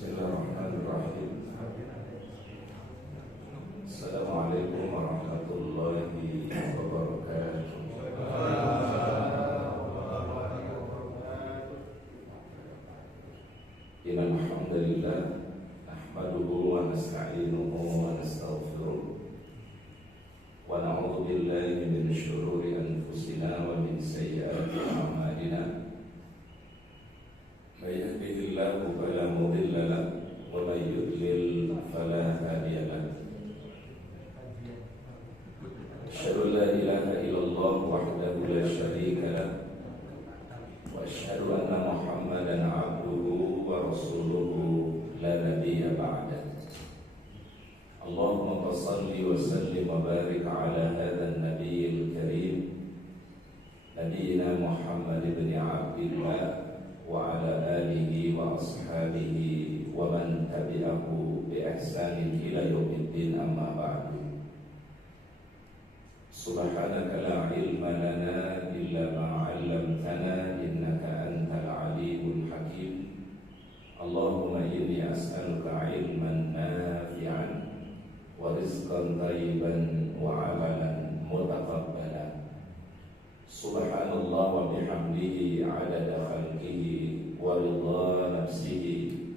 Bismillahirrahmanirrahim. Assalamualaikum warahmatullahi wabarakatuh. Innal hamdalillah nahmaduhu wa nasta'inuhu wa nastaghfiruh wa na'udzu billahi min shururi anfusina wa min sayyiati a'malina. May yahdihillahu fala mudilla lahu wa may yudlil fala hadiya lahu. Asyhadu an la ilaha illallah wahdahu la syarika lahu wa asyhadu anna Muhammadan abduhu wa rasuluhu la nabiyya ba'dah. Allahumma shalli wa sallim wa barik ala hadzal nabiyil karim nabiyyina Muhammad ibn Abdillah wa ala alihi wa ashabihi wa man tabi'ahu bi ihsanin ila yaumiddin, amma ba'du. Subhanaka la ilma lana illa ma 'allamtana innaka antal alimul hakim. Allahumma inni as'aluka ilman nafi'an wa rizqan thayyiban wa 'amalan mutaqabbalan. Subhanallah wa bihamdihi 'adada khalqihi wa ridha nafsihi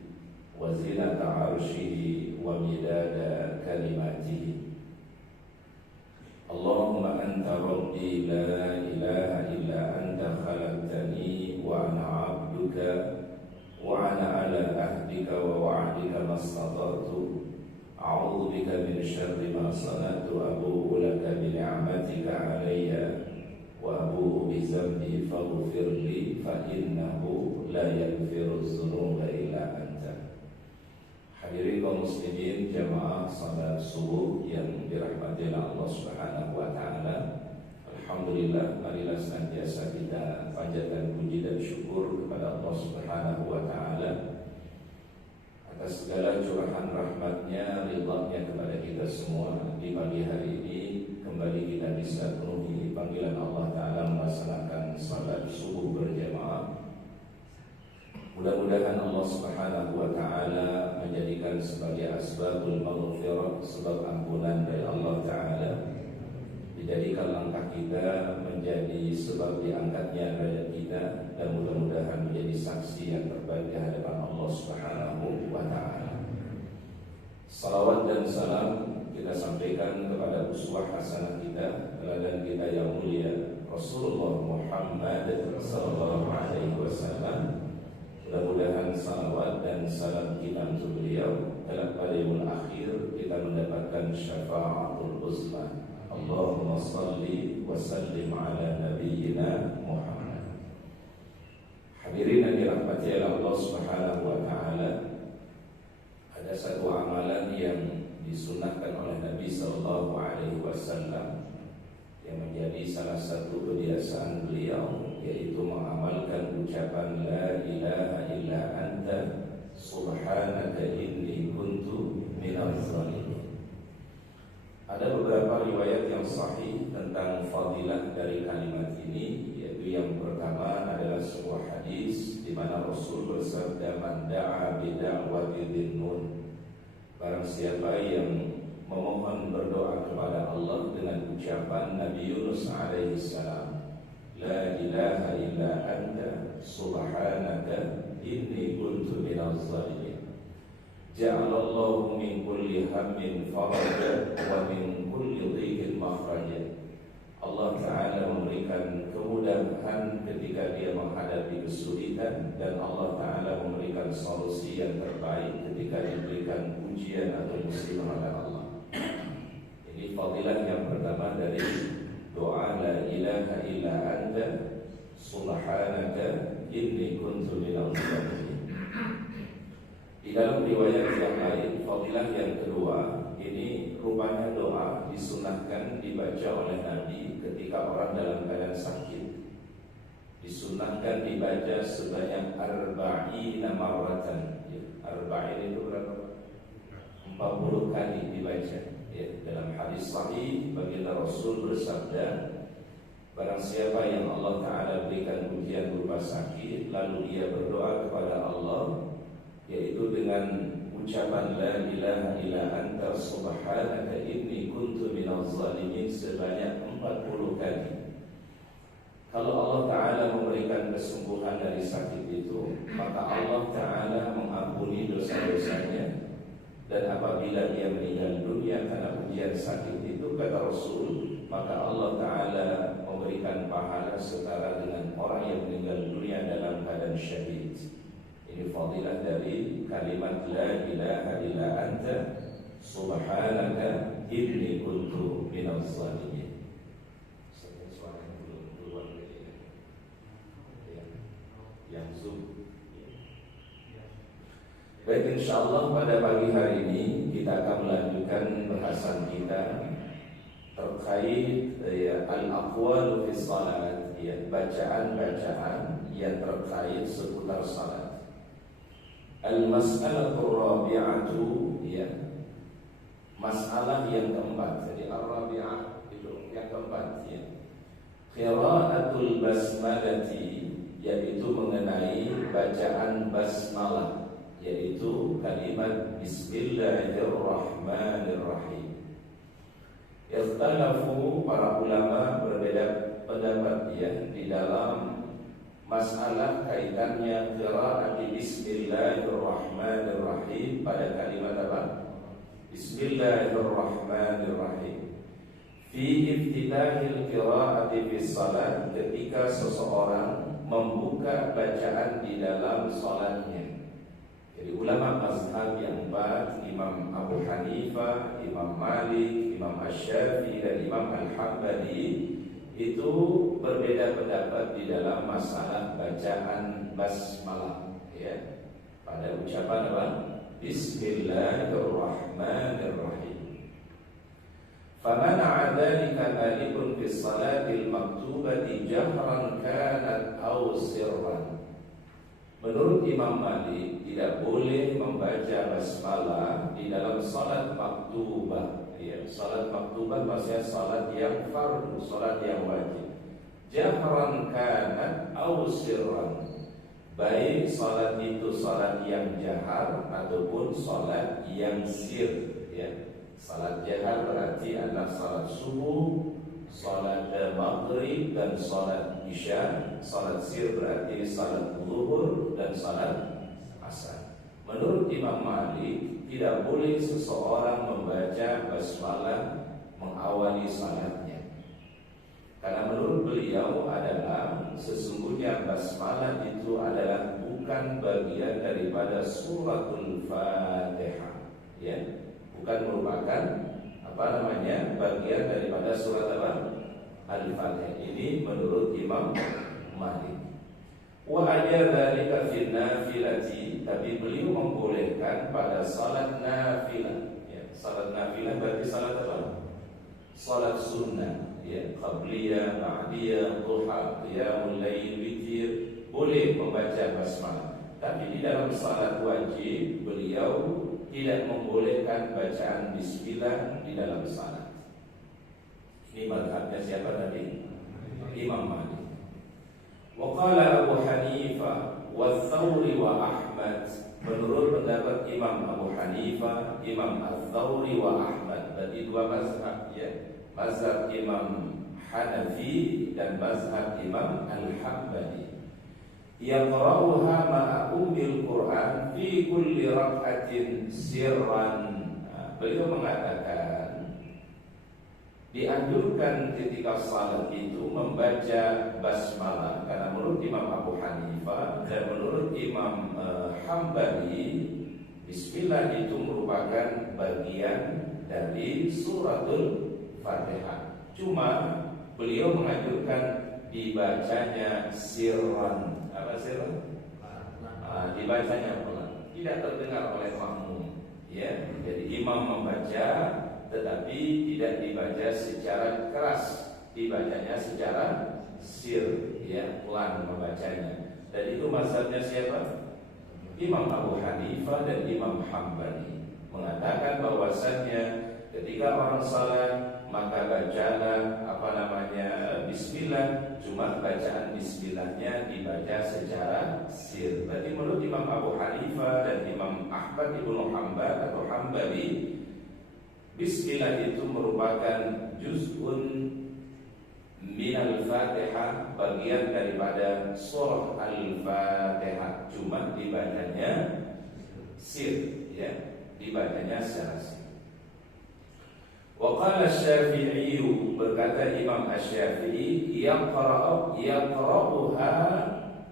wa zinata 'arsyihi wa midada kalimatihi. Allahumma anta rabbi la ilaha illa anta khalaqtani wa ana 'abduka wa ana 'ala ahdika wa wa'dika mastata'tu. A'udzu bika min syarri ma sana'tu, abu'u laka bi ni'matika 'alayya wa abu'u bi dzambi faghfir li fa innahu la yaghfiru dzunuba illa anta. Hadirin kaum muslimin jamaah salat subuh yang dirahmati Allah Subhanahu wa taala. Alhamdulillah, marilah senantiasa kita panjatkan puji dan syukur kepada Allah Subhanahu wa taala atas segala curahan rahmatnya, ridha-Nya kepada kita semua. Di pagi hari ini kembali kita bisa penuhi panggilan Allah Ta'ala melaksanakan salat subuh berjamaah. Mudah-mudahan Allah Subhanahu wa Ta'ala menjadikan sebagai asbabul maghfirah, sebab ampunan dari Allah Ta'ala, dijadikan langkah kita menjadi sebab diangkatnya derajat kita, dan mudah-mudahan menjadi saksi yang terbaik di hadapan Allah Subhanahu wa Ta'ala. Salawat dan salam kita sampaikan kepada uswah hasanah kita, teladan kita yang mulia, Rasulullah Muhammad sallallahu alaihi wasallam. Mudah-mudahan salawat dan salam kita untuk beliau kelak pada yaumul akhir kita mendapatkan syafa'atul uzma. Allahumma salli wa sallim ala nabiyyina Muhammad. Hadirin yang dirahmati Allah Subhanahu wa taala, ada satu amalan yang disunahkan oleh Nabi sallallahu alaihi wasallam yang menjadi salah satu kebiasaan beliau, yaitu mengamalkan ucapan la ilaha illa anta subhanaka inni kuntu minadh dhalimin. Ada beberapa riwayat yang sahih tentang fadilah dari kalimat ini, yaitu yang pertama adalah sebuah hadis di mana Rasul bersabda, man da'a bi da'wati dhinnun, barang siapa yang memohon berdoa kepada Allah dengan ucapan Nabi Yunus alaihi salam, la ilaha illa anta subhanaka inni kuntu minadh dhalimin, ja'alallahu min kulli hammin faraja wa min kulli dhiqin makhraja. Allah Ta'ala memberikan kemudahan ketika dia menghadapi kesulitan, dan Allah Ta'ala memberikan solusi yang terbaik ketika diberikan ujian atau musibah oleh Allah. Ini fadilah yang pertama dari doa la ilaha illa anta subhanaka inni kuntu minadh dhalimin. Di dalam riwayat yang lain, fadilah yang kedua ini rupanya doa disunahkan dibaca oleh Nabi ketika orang dalam keadaan sakit. Disunahkan dibaca sebanyak arba'ina marratan. Arba'in itu berapa? 40 kali dibaca. Ya, dalam hadis sahih baginda Rasul bersabda, barang siapa yang Allah Ta'ala berikan ujian berupa sakit, lalu ia berdoa kepada Allah, yaitu dengan dengan ucapan la ilaha illa anta subhanaka inni kuntu minaz zalimin sebanyak 40 kali. Kalau Allah Ta'ala memberikan kesembuhan dari sakit itu, maka Allah Ta'ala mengampuni dosa-dosanya. Dan apabila dia meninggal dunia karena ujian sakit itu, kata Rasul, maka Allah Ta'ala memberikan pahala setara dengan orang yang meninggal dunia dalam keadaan syahid. Ini fadilah dari kalimat la ilaha illa anta subhanaka inni kuntu minaz zalimin. Yang Zoom. Baik, insyaallah pada pagi hari ini kita akan melanjutkan bahasan kita terkait al-aqwalu fi shalat, bacaan-bacaan yang terkait seputar salat. Al-mas'alatu rabi'atu, masalah yang keempat. Jadi ar-rabi'ah itu yang keempat, qira'atul basmalati, yaitu mengenai bacaan basmalah, yaitu kalimat Bismillahirrahmanirrahim. Ikhtalafu, para ulama berbeda pendapat di dalam masalah kaitannya qiraat Bismillahirrahmanirrahim pada kalimat apa? Bismillahirrahmanirrahim. Fi iftitahil qiraati fi salat, ketika seseorang membuka bacaan di dalam salatnya. Jadi ulama mazhab yang empat, Imam Abu Hanifah, Imam Malik, Imam Asy-Syafi'i dan Imam Al-Hambali, itu berbeda pendapat di dalam masalah bacaan basmalah, pada ucapan apa? Bismillahirrahmanirrahim. Famana'a dzalika malikun fi salatil maktubati jahran kanat aw sirran. Menurut Imam Malik, tidak boleh membaca basmalah di dalam salat maktubah. Salat maktubah maksudnya salat yang fardu, salat yang wajib. Jahran kanat aw sirran, baik salat itu salat yang jahar ataupun salat yang sir. Salat jahar berarti adalah salat subuh, salat maghrib dan salat isya. Salat sir berarti salat zuhur dan salat asar. Menurut Imam Malik, tidak boleh seseorang membaca basmalah mengawali salatnya, karena menurut beliau adalah sesungguhnya basmalah itu adalah bukan bagian daripada suratul Fatihah, bukan merupakan bagian daripada surat apa? Al-Fatihah. Ini menurut Imam Malik. Wa ajadzalika fi nafilati, tapi beliau membolehkan pada salat nafilah. Salat nafilah berarti salat apa? Salat sunnah, qabliyah, ba'diyah, duha, qiyamul lail, witir, boleh membaca basmalah. Tapi di dalam salat wajib beliau tidak membolehkan bacaan bismillah di dalam salat. Ini mazhabnya siapa tadi? Imam Malik. Wa qala Abu Hanifah wa Tsawri wa Ahmad. Menurut pendapat Imam Abu Hanifah, Imam Ats-Tsawri wa Ahmad, berarti dua mazhab, mazhab Imam Hanafi dan mazhab Imam Al-Hambali. Yaqra'uha ma'a ummil Qur'an fi kulli rak'atin sirran. Beliau mengatakan dianjurkan ketika salat itu membaca basmalah, karena menurut Imam Abu Hanifah dan menurut Imam Hambali, bismillah itu merupakan bagian dari suratul Fatihah. Cuma beliau menganjurkan dibacanya sirran. Apa sirran? Dibacanya pelan, tidak terdengar oleh makmum. Jadi imam membaca, tetapi tidak dibaca secara keras, dibacanya secara sir, pelan membacanya. Dan itu mazhabnya siapa? Imam Abu Hanifah dan Imam Hambali mengatakan bahwasannya ketika orang salat maka bacalah bismillah, cuma bacaan bismillahnya dibaca secara sir. Berarti menurut Imam Abu Hanifah Hanifah dan Imam Ahmad ibnu Hanbal atau Hambali, bismillah itu merupakan juz'un minal Fatihah, bagian daripada surah Al-Fatihah, cuma dibacanya sir, ya, dibacanya secara sir. Wa qala Asy-Syafi'i, berkata Imam Asy-Syafi'i, yaqra'uha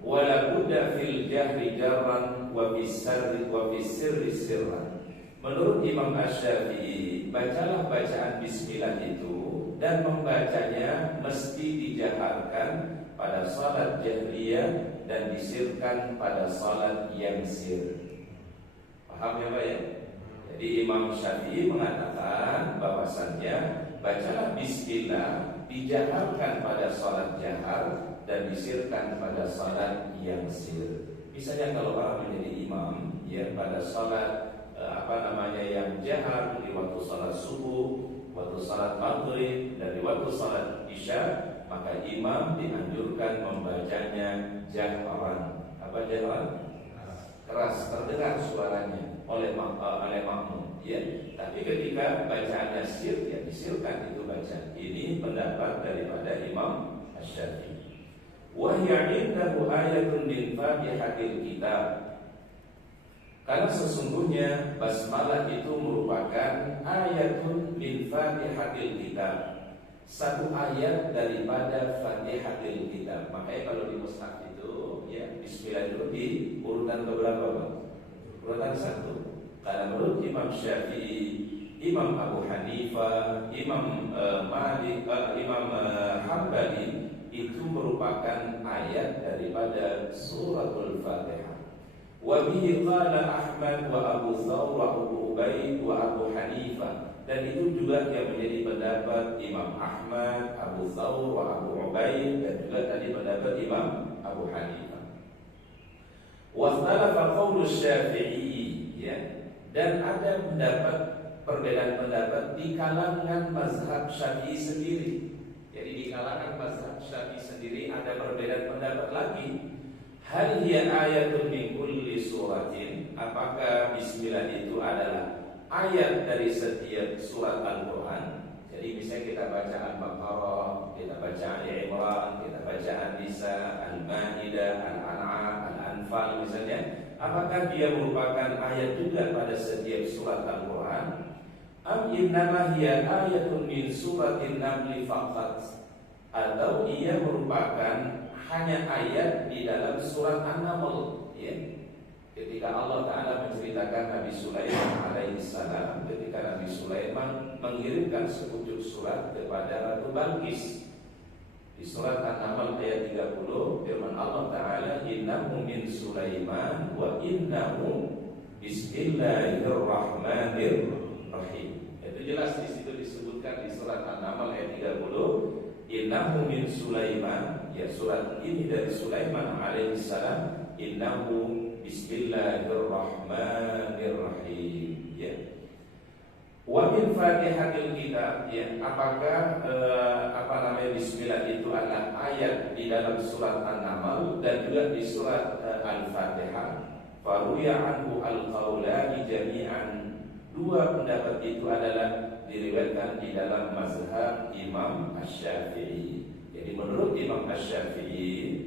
wa la budda fil jahri jarran wa fis sirri sirran. Menurut Imam Asy-Syafi'i, bacalah bacaan bismillah itu dan membacanya mesti dijaharkan pada salat jahriyah dan disirkan pada salat yang sir. Paham ya Pak ya? Jadi Imam Syafi'i mengatakan bahwasannya bacalah bismillah dijaharkan pada salat jahar dan disirkan pada salat yang sir. Misalnya kalau orang menjadi imam ya pada salat yang jahar di waktu salat subuh, waktu salat maghrib dan di waktu salat isya, maka imam dianjurkan membacanya jahran. Apa jahran? Keras, terdengar suaranya oleh makmum, ya. Tapi ketika bacaannya sir, ya disirkan itu bacaan. Ini pendapat daripada Imam Asy-Syafi'i. Wa hiya indahu ayatun min Fatihatil Kitab. Karena sesungguhnya basmalah itu merupakan ayatun min Fatihatil Kitab, satu ayat daripada Fatihatil Kitab. Makanya kalau di mushaf itu ya bismillah itu di urutan keberapa Bang? Urutan 1. Karena menurut Imam Syafi'i, Imam Abu Hanifah, Imam Malik, Imam Hambali, itu merupakan ayat daripada suratul Fatihah. Wa bihi qala Ahmad wa Abu Thawr wa Abu Ubaid wa Abu Hanifah. Dan itu juga yang menjadi pendapat Imam Ahmad, Abu Thawr wa Abu Ubaid, dan juga tadi pendapat Imam Abu Hanifah. Wa ikhtalafa qaulu Syafi'i, ya. Dan ada perbedaan pendapat di kalangan mazhab Syafi'i sendiri. Jadi di kalangan mazhab Syafi'i sendiri ada perbedaan pendapat lagi. Hal hiya ayatun min kulli suratin, apakah bismillah itu adalah ayat dari setiap surat Al-Quran? Jadi misalnya kita baca Al-Baqarah, kita baca Al-Imran, kita baca An-Nisa, Al-Ma'idah, Al-An'am, Al-Anfal misalnya, apakah dia merupakan ayat juga pada setiap surat Al-Quran? Am innama hiya ayatun min suratin Naml faqat, atau ia merupakan hanya ayat di dalam surat An-Naml, ya. Ketika Allah Ta'ala menceritakan Nabi Sulaiman alaihissalam, ketika Nabi Sulaiman mengirimkan sepucuk surat kepada Ratu Balqis, di surat An-Naml ayat 30, firman Allah Ta'ala, innahu min Sulaiman wa innahu bismillahirrahmanirrahim. Itu jelas di situ disebutkan di surat An-Naml ayat 30, innahu min Sulaiman, ya surat ini dari Sulaiman alaihissalam, innahu bismillahirrahmanirrahim, ya. Wa min Fatihatil Kitab, ya, apakah bismillah itu adalah ayat di dalam surat An-Naml dan juga di surat Al-Fatihah. Faruya anhu al-qaulani jami'an. Dua pendapat itu adalah diriwayatkan di dalam mazhab Imam Asy-Syafi'i. Jadi menurut Imam Asy-Syafi'i,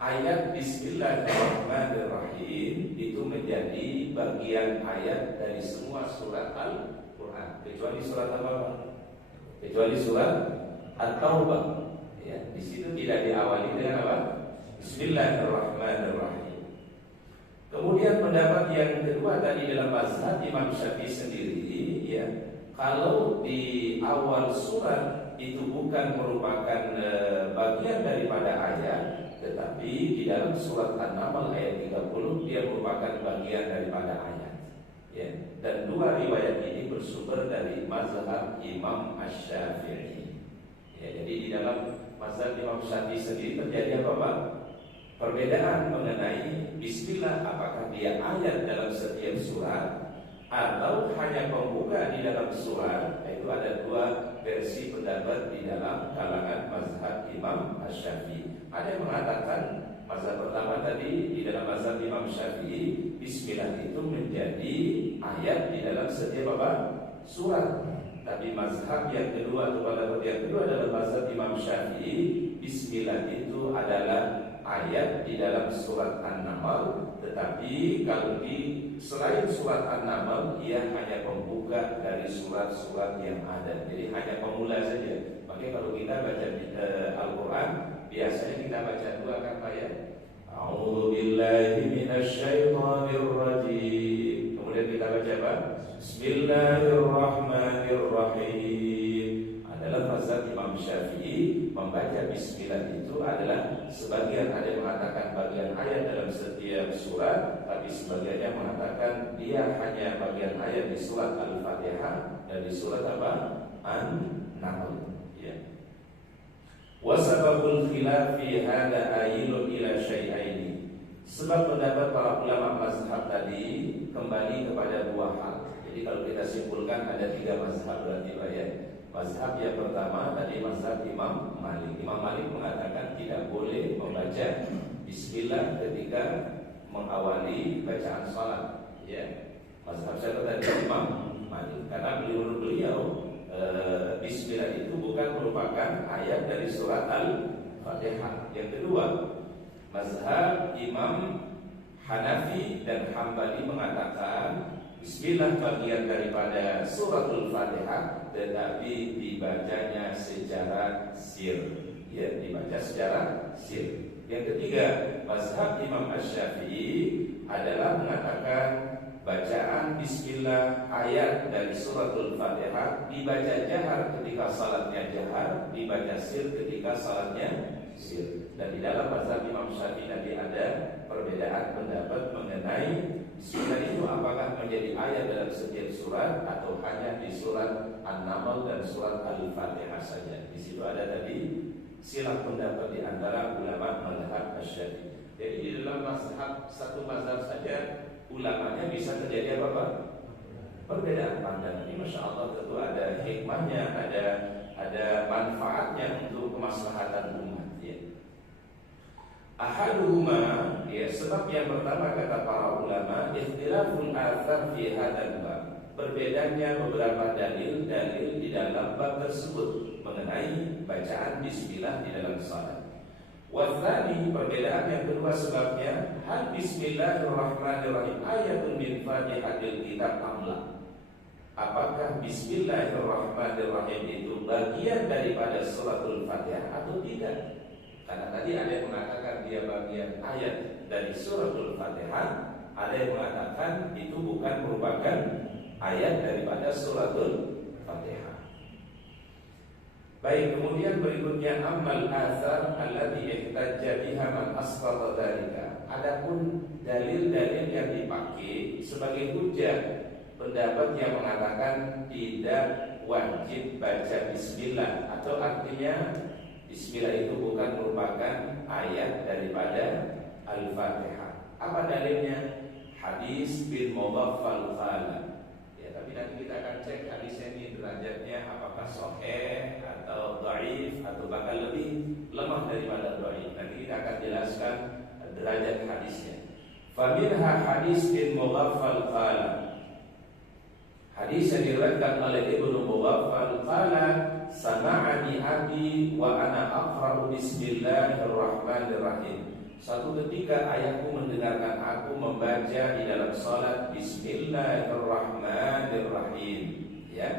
ayat Bismillahirrahmanirrahim itu menjadi bagian ayat dari semua surat Al-Quran, kecuali surat apa? Kecuali surat At-Taubah. Ya, di situ tidak diawali dengan apa? Bismillahirrahmanirrahim. Kemudian pendapat yang kedua tadi dalam mazhab Imam Syafi'i sendiri, ya, kalau di awal surat itu bukan merupakan bagian daripada ayat, tetapi di dalam surat An-Naml ayat 30 dia merupakan bagian daripada ayat, ya. Dan dua riwayat ini bersumber dari mazhab Imam Asy-Syafi'i, ya. Jadi di dalam mazhab Imam Syafi'i sendiri terjadi apa Pak? Perbedaan mengenai bismillah, apakah dia ayat dalam setiap surat atau hanya pembuka di dalam surat. Itu ada dua versi pendapat di dalam kalangan mazhab Imam Asy-Syafi'i. Ada yang mengatakan mazhab pertama tadi di dalam mazhab Imam Imam Syafi'i, bismillah itu menjadi ayat di dalam setiap apa? Surat. Tapi mazhab yang kedua atau pendapat yang kedua adalah mazhab Imam Syafi'i, bismillah itu adalah ayat di dalam surat An-Naml, tetapi kalau di selain surat An-Naml ia hanya pembuka dari surat-surat yang ada. Jadi hanya pemula saja. Makanya kalau kita baca Al-Quran, biasanya kita baca dua kata ya. A'udzu billahi minasyaitonir rajim. Kemudian kita baca apa? Bismillahirrahmanirrahim. Adalah mazhab Imam Syafi'i, membaca bismillah itu adalah sebagian ada yang mengatakan bagian ayat dalam setiap surat, tapi sebagiannya mengatakan dia hanya bagian ayat di surat Al-Fatihah dan di surat apa? An-Naml. Ya. Wasababul khilaf fi hada ayilun ila syai'aini. Sebab pendapat para ulama mazhab tadi kembali kepada dua hal. Jadi kalau kita simpulkan ada tiga mazhab berarti Pak ya. Mazhab yang pertama tadi mazhab Imam Malik. Imam Malik mengatakan tidak boleh membaca bismillah ketika mengawali bacaan salat. Ya. Mazhab saya tadi Imam Malik karena beliau bismillah itu bukan merupakan ayat dari surat Al-Fatihah. Yang kedua, mazhab Imam Hanafi dan Hambali mengatakan bismillah bagian daripada suratul Fatihah, tetapi dibacanya secara sir. Ya, dibaca secara sir. Yang ketiga, mazhab Imam Asy-Syafi'i adalah mengatakan bacaan bismillah ayat dari suratul Fatihah dibaca jahar ketika salatnya jahar, dibaca sir ketika salatnya sir. Dan di dalam mazhab Imam Syafi'i tadi ada perbedaan pendapat mengenai bismillah itu apakah menjadi ayat dalam setiap surat atau hanya di surat An-Naml dan surat Al-Fatihah saja. Di situ ada tadi silang pendapat di antara ulama mazhab Asy-Syafi'i. Jadi di dalam mazhab satu mazhab saja ulamanya bisa terjadi apa? Perbedaan pandangan. Ini Masya Allah tentu ada hikmahnya, ada manfaatnya untuk kemaslahatan umat. Ya. Ahaduhuma, ya, sebab yang pertama kata para ulama, ikhtilaful athar fi hadzal bab. Berbedanya beberapa dalil-dalil di dalam bab tersebut mengenai bacaan bismillah di dalam salat. Wathani, perbedaan yang kedua sebabnya, hal bismillahirrahmanirrahim ayatun min fatihatil kitab amla. Apakah bismillahirrahmanirrahim itu bagian daripada suratul Fatihah atau tidak? Karena tadi ada yang mengatakan dia bagian ayat dari suratul Fatihah, ada yang mengatakan itu bukan merupakan ayat daripada suratul Fatihah. Baik, kemudian berikutnya ammal athar allati ihtajja biha man asqata dzalika. Adapun dalil-dalil yang dipakai sebagai hujah pendapat yang mengatakan tidak wajib baca bismillah atau artinya bismillah itu bukan merupakan ayat daripada Al-Fatihah. Apa dalilnya? Hadis bin Mughaffal qala. Ya, tapi nanti kita akan cek hadisnya ini derajatnya apakah sahih atau dhaif atau bahkan lebih lemah daripada dhaif. Nanti kita akan jelaskan derajat hadisnya. Faminha hadis bin Mughaffal qala. Hadis yang diriwayatkan oleh Ibnu Mughaffal qala sama'ani abi wa ana aqra'u bismillahirrahmanirrahim. Suatu ketika ayahku mendengarkan aku membaca di dalam salat bismillahirrahmanirrahim. Ya.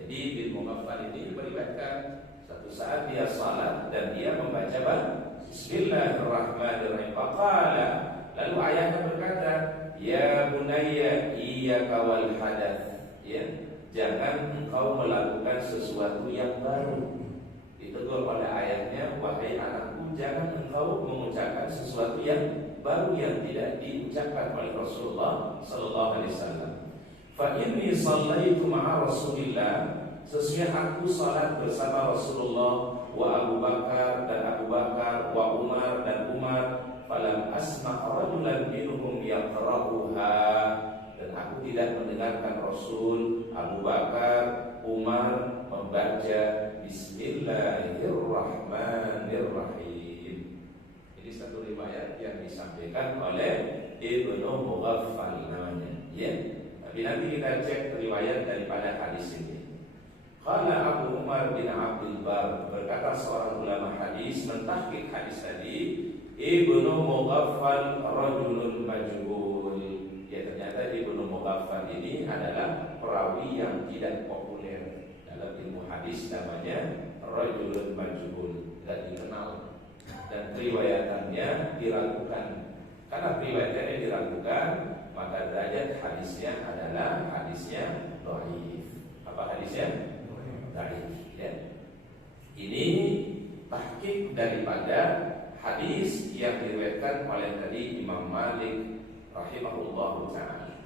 Jadi Ibnu Mughaffal ini meriwayatkan satu saat dia salat dan dia membaca bismillahirrahmanirrahim. Faqala, lalu ayahnya berkata, "Ya bunayya iyyaka wal hadath." Ya, jangan engkau melakukan sesuatu yang baru. Ditegur oleh ayahnya, wahai anakku, jangan engkau mengucapkan sesuatu yang baru yang tidak diucapkan oleh Rasulullah sallallahu alaihi wasallam. Fa inni shallaitu ma'a Rasulillah, sesungguhnya aku salat bersama Rasulullah wa Abu Bakar dan Abu Bakar wa Umar dan Umar, falam asma' rajulan minhum yaqra'uha. Dan aku tidak mendengarkan Rasul, Abu Bakar, Umar membaca bismillahirrahmanirrahim. Jadi Ini satu riwayat yang disampaikan oleh Ibnu Mughaffal namanya, ya. Tapi nanti kita cek riwayat daripada hadis ini. Qala Abu Umar bin Abdul Bar, berkata seorang ulama hadis mentahqiq hadis tadi, Ibnu Mughaffal rajulun majhul. Ya, ternyata Ibnu Mughaffal ini adalah perawi yang tidak populer. Dalam ilmu hadis namanya rajulun majhul, tidak dikenal. Dan riwayatannya diragukan. Karena riwayatannya diragukan, maka derajat hadisnya adalah hadisnya dhaif. Apa hadisnya? Dhaif, ya. Ini tahqiq daripada hadis yang diriwayatkan oleh tadi Imam Malik rahimahullahu taala.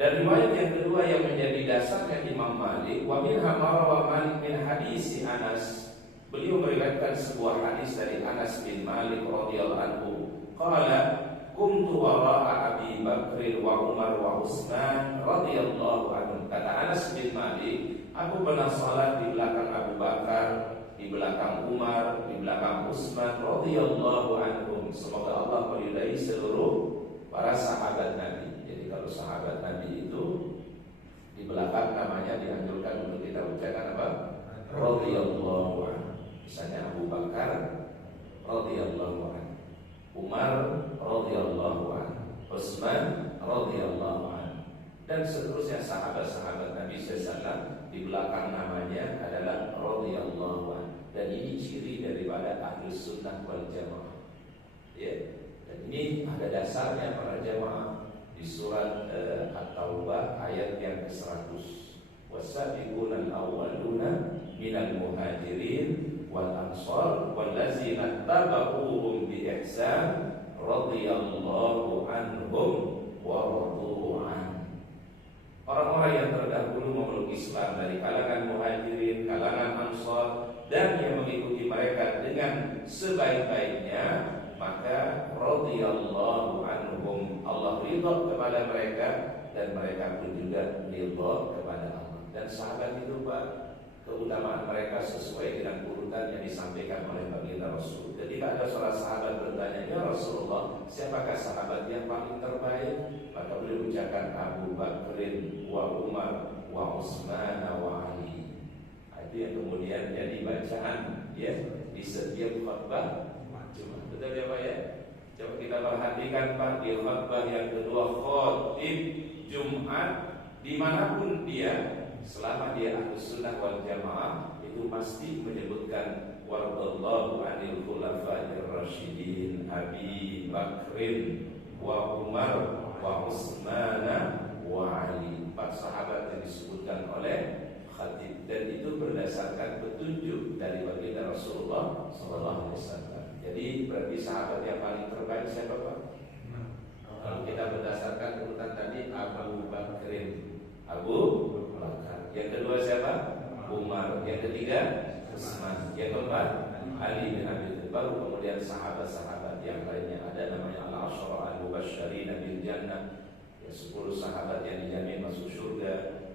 Dan riwayat yang kedua yang menjadi dasarnya Imam Malik, wa min hamara Malik min hadis Anas. Beliau meriwayatkan sebuah hadis dari Anas bin Malik radhiyallahu anhu. Qala kuntu wara'a Abi Bakr wa Umar wa Utsman radhiyallahu anhum. Kata Anas bin Malik, aku pernah salat di belakang Abu Bakar, di belakang Umar, di belakang Utsman radhiyallahu anhum. Semoga Allah meridai seluruh para sahabat Nabi. Jadi kalau sahabat Nabi itu di belakang namanya dianjurkan untuk kita ucapkan apa? Radhiyallahu anhu. Misalnya Abu Bakar radhiyallahu anhu, Umar radhiyallahu anhu, Utsman radhiyallahu anhu, dan seterusnya sahabat-sahabat Nabi SAW di belakang namanya adalah radhiyallahu anhu. Dan ini ciri daripada Ahlus Sunnah wal Jamaah. Ya. Dan ini ada dasarnya para jamaah di surat At-Taubah ayat yang ke-100. Wasabiqunal awwaluna minal muhajirin wal ansar wallazina tabauhum bi ihsan radhiyallahu anhum wa radu an. Orang-orang yang terdahulu memeluk Islam dari kalangan muhajirin, kalangan ansar, dan yang mengikuti mereka dengan sebaik-baiknya, maka radhiyallahu anhum, Allah ridha kepada mereka dan mereka pun juga ridha kepada Allah. Dan sahabat itu Pak, keutamaan mereka sesuai dengan urutan yang disampaikan oleh baginda Rasul. Ketika ada seorang sahabat bertanya, ya Rasulullah, siapakah sahabat yang paling terbaik? Maka beliau ucapkan Abu Bakrin wa Umar wa Utsman wa Ali. Itu yang kemudian jadi bacaan ya di setiap khutbah Jumat. Betul ya Pak ya? Coba kita perhatikan Pak, di khutbah yang kedua khotib Jumat dimanapun dia, selama dia Ahlus Sunnah wal Jamaah, itu pasti menyebutkan wardallahu anil khulafa'ir rasyidin Abi Bakrin wa Umar wa Utsman wa Ali. 4 sahabat yang disebutkan oleh khatib, dan itu berdasarkan petunjuk dari baginda Rasulullah sallallahu alaihi wasallam. Jadi berarti sahabat yang paling terbaik siapa Pak? Kalau kita berdasarkan urutan tadi, Abu Bakrin, Abu Bakar. Yang kedua siapa? Umar. Yang ketiga Utsman. Yang keempat Ali bin Abi Thalib. Baru kemudian sahabat-sahabat yang lainnya, ada namanya Al-Asyara Al-Mubasysyirin bil Jannah, ya 10 sahabat yang dijamin masuk surga.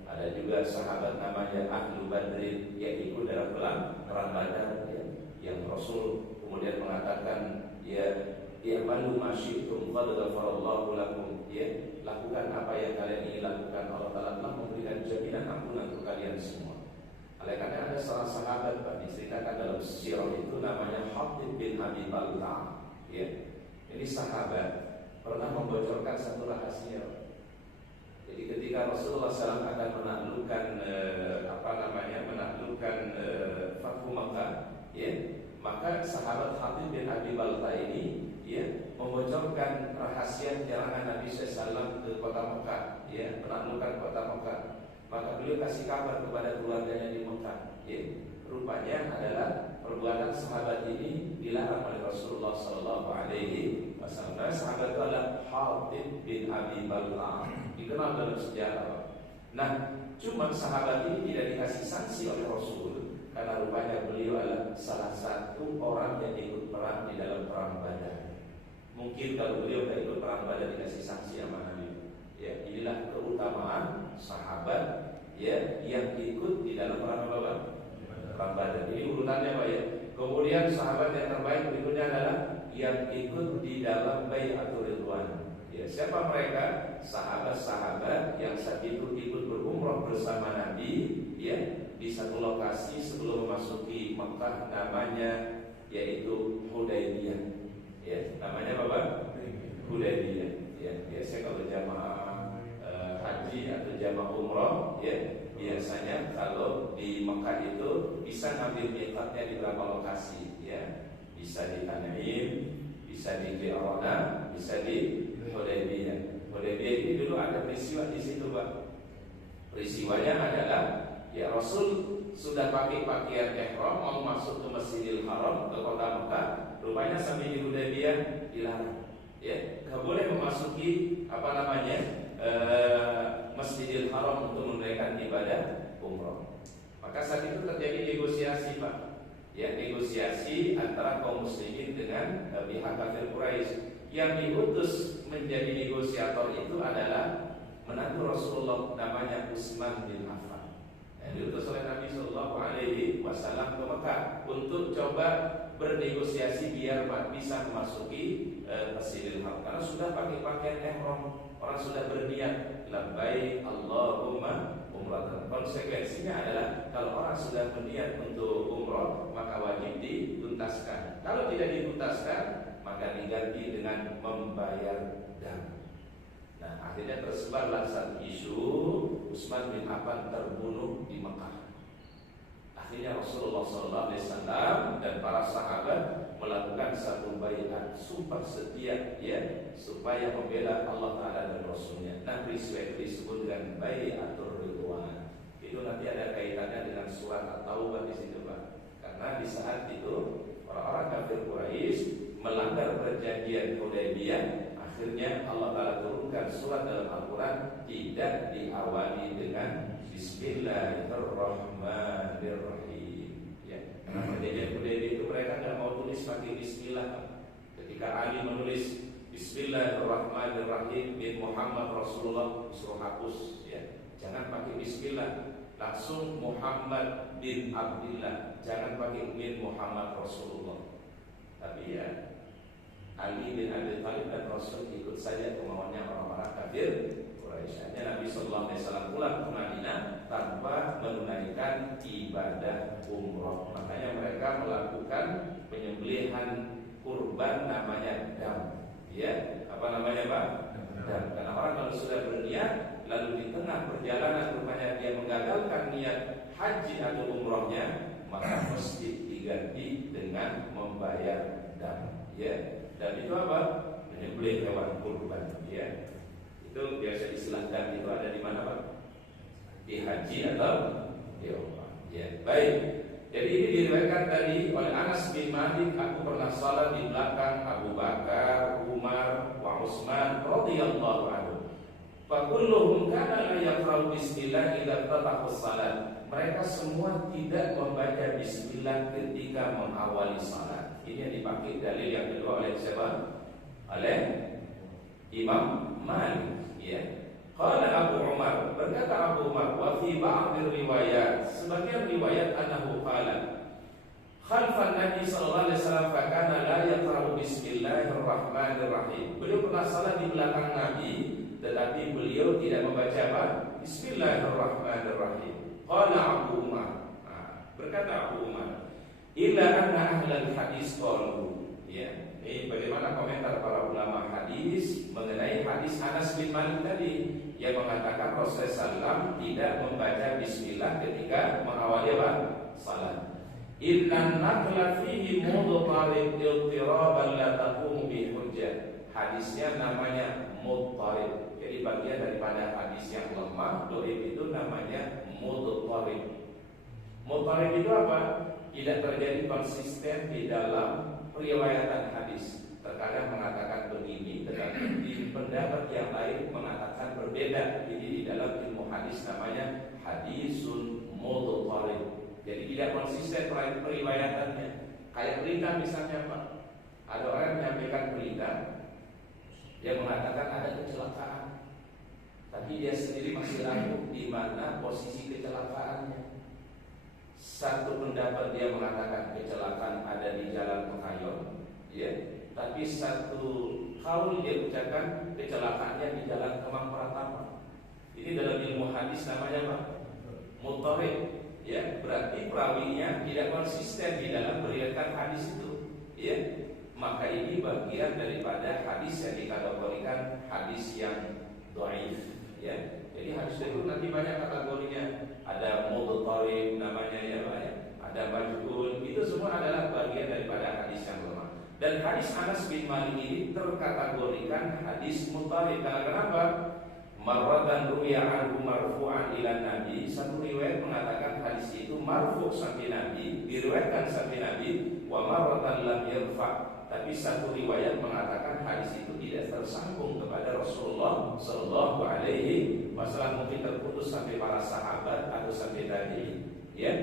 Ada juga sahabat namanya Ahlu Badrin yang ikut dalam perang Badar, ya, yang Rasul kemudian mengatakan, ya i'malu ma syi'tum qad ghafarallahu lakum, ya, lakukan apa yang kalian ingin lakukan, Allah Ta'ala telah memberikan jaminan ampunan untuk kalian semua. Oleh karena ada seorang sahabat Pak, diceritakan dalam sirah itu namanya Hatib bin Abi Balta, ya. Ini sahabat pernah membocorkan satu rahasia. Jadi ketika Rasulullah SAW akan menaklukkan menaklukkan Fathu Makkah, ya, maka sahabat Hatib bin Abi Balta ini, ya, membocorkan rahasia penyerangan Nabi SAW ke kota Mekah, ya, penaklukan kota Mekah. Maka beliau kasih kabar kepada keluarganya di Mekah, ya. Rupanya adalah perbuatan sahabat ini dilarang oleh Rasulullah SAW. Sahabat itu adalah Hatib bin Abi Balta, dikenal dalam sejarah. Nah, cuma sahabat ini tidak dikasih sanksi oleh Rasul, karena rupanya beliau adalah salah satu orang yang ikut perang di dalam perang Badar. Mungkin kalau beliau tidak ikut perang Badar dikasih sanksi sama Nabi. Ya, inilah keutamaan sahabat, ya, yang ikut di dalam perang Badar. Perang Badar. Ini urutannya Pak ya. Kemudian sahabat yang terbaik berikutnya adalah yang ikut di dalam bai'atul ridwan. Ya, siapa mereka? Sahabat-sahabat yang saat itu ikut berumrah bersama Nabi, ya, di satu lokasi sebelum memasuki Mekah, namanya yaitu Hudaybiyah. Ya, namanya apa? Hudaybiyah. Ya, biasanya kalau jamaah haji atau jamaah umrah, ya, biasanya kalau di Mekah itu bisa ngambil miqatnya di beberapa lokasi, ya. Bisa di Tanaim, bisa di Qiranah, bisa di Hudaybiyah. Hudaybiyah ini dulu ada peristiwa di situ, Pak. Peristiwanya adalah ya Rasul sudah pakai pakaian ihram mau masuk ke Masjidil Haram, ke kota Mekah. Rupanya sampai di Hudaybiyah dilarang. Ya, nggak boleh memasuki Masjidil Haram untuk menunaikan ibadah umrah. Maka saat itu terjadi negosiasi, Pak. Ya, negosiasi antara kaum muslimin dengan pihak kafir Quraisy. Yang diutus menjadi negosiator itu adalah menantu Rasulullah, namanya Utsman bin Affan. Yang diutus oleh Nabi Shallallahu Alaihi Wasallam ke Mekah untuk coba bernegosiasi biar bisa memasuki Masjidil Haram, karena sudah pakai pakaian ihram, orang sudah berniat labbaik Allahumma umrah. Konsekuensinya adalah kalau orang sudah berniat untuk umrah maka wajib dituntaskan. Kalau tidak dituntaskan maka diganti dengan membayar dam. Nah, akhirnya tersebarlah satu isu Utsman bin Affan terbunuh di Mekah. Akhirnya Rasulullah SAW dan para sahabat melakukan satu baiat sumpah setia, ya, supaya membela Allah Taala dan Rasulnya. Nah, peristiwa itu disebut dengan baiatul ridwan. Itu nanti ada kaitannya dengan surat At-Taubah di situ, Pak. Karena di saat itu orang-orang kafir Quraisy melanggar perjanjian Hudaybiyah. Akhirnya Allah Taala turunkan surat dalam Al-Quran tidak diawali dengan Bismillahirrahmanirrahim. Ya, karena perjanjian Hudaybiyah itu mereka nggak mau tulis pakai Bismillah. Ketika Ali menulis Bismillahirrahmanirrahim bin Muhammad Rasulullah, disuruh hapus. Ya, jangan pakai Bismillah, langsung Muhammad bin Abdillah, jangan pakai bin Muhammad Rasulullah. Tapi ya, Ali bin Abi Thalib dan Rasul ikut saja kemauannya orang-orang kafir Quraisy. Nabi Sallallahu Alaihi Wasallam pulang ke Madinah tanpa menunaikan ibadah umroh. Makanya mereka melakukan penyembelihan kurban namanya dam. Ya, apa namanya, Pak? Dam. Karena orang kalau sudah berniat lalu di tengah perjalanan rupanya dia menggagalkan niat haji atau umrohnya, maka mesti diganti dengan membayar dam. Ya. Dan itu apa? Menyembelih hewan kurban, ya. Itu biasa istilahkan itu ada di mana, Pak? Di haji atau di umrah. Ya, baik. Jadi ini diriwayatkan tadi oleh Anas bin Malik, aku pernah salat di belakang Abu Bakar, Umar, wa Utsman radhiyallahu anhu. Fa kulluhum kana la yaqra'u bismillah idza tataqas salat. Mereka semua tidak membaca bismillah ketika mengawali salat. Ini yang dipakai dalil yang kedua oleh siapa? Oleh Imam Malik, ya. Qala Abu Umar, berkata Abu Umar, wa fi ba'd riwayat, sebagian riwayat annahu qala khalfan Nabi sallallahu alaihi wasallam fa kana la yaqra'u bismillahirrahmanirrahim. Beliau pernah salat di belakang Nabi, tetapi beliau tidak membaca apa? Bismillahirrahmanirrahim. Qala Abu Umar, berkata Abu Umar, illa anna ahlal hadis qalu, ya. Ini bagaimana komentar para ulama hadis mengenai hadis Anas bin Malik tadi yang mengatakan Rasulullah SAW tidak membaca bismillah ketika mengawali apa? Salat. Inna naqla fihi mudtarib iltiraban la taqumu bi hujjah. Hadisnya namanya mudtarib. Jadi bagian daripada hadis yang lemah, dhaif itu namanya mudtarib. Mudtarib itu apa? Tidak terjadi konsisten di dalam periwayatan hadis. Terkadang mengatakan begini, tetapi di pendapat yang lain mengatakan berbeda. Jadi di dalam ilmu hadis namanya hadisun mudtarib. Jadi tidak konsisten periwayatannya. Kayak berita misalnya, Pak. Ada orang menyampaikan berita, dia mengatakan ada kecelakaan, tapi dia sendiri masih ragu di mana posisi kecelakaannya. Satu pendapat dia mengatakan kecelakaan ada di Jalan Pengayom, ya. tapi satu kaul dia ucapkan kecelakaannya di jalan Kemang Pratama. Ini dalam ilmu hadis namanya apa? Mudharib. Ya, berarti perawinya tidak konsisten di dalam meriwayatkan hadis itu. Ya, maka ini bagian daripada hadis yang dikategorikan hadis yang dhaif. Ya, jadi hadis itu nanti banyak kategorinya. Ada mudharib namanya ya, Pak ya. Ada majhul. Itu semua adalah bagian daripada hadis yang lemah. Dan hadis Anas bin Malik ini terkategorikan hadis mudharib. Karena kenapa? Marratan ruwiya anhu marfu'an ila Nabi. Satu riwayat mengatakan hadis itu marfu' sampai Nabi, diriwayatkan sampai Nabi, wa marratan lam yarfa'. Tapi satu riwayat mengatakan hadis itu tidak tersambung kepada Rasulullah sallallahu alaihi wasallam, mungkin terputus sampai para sahabat atau sampai tabi'in. Ya.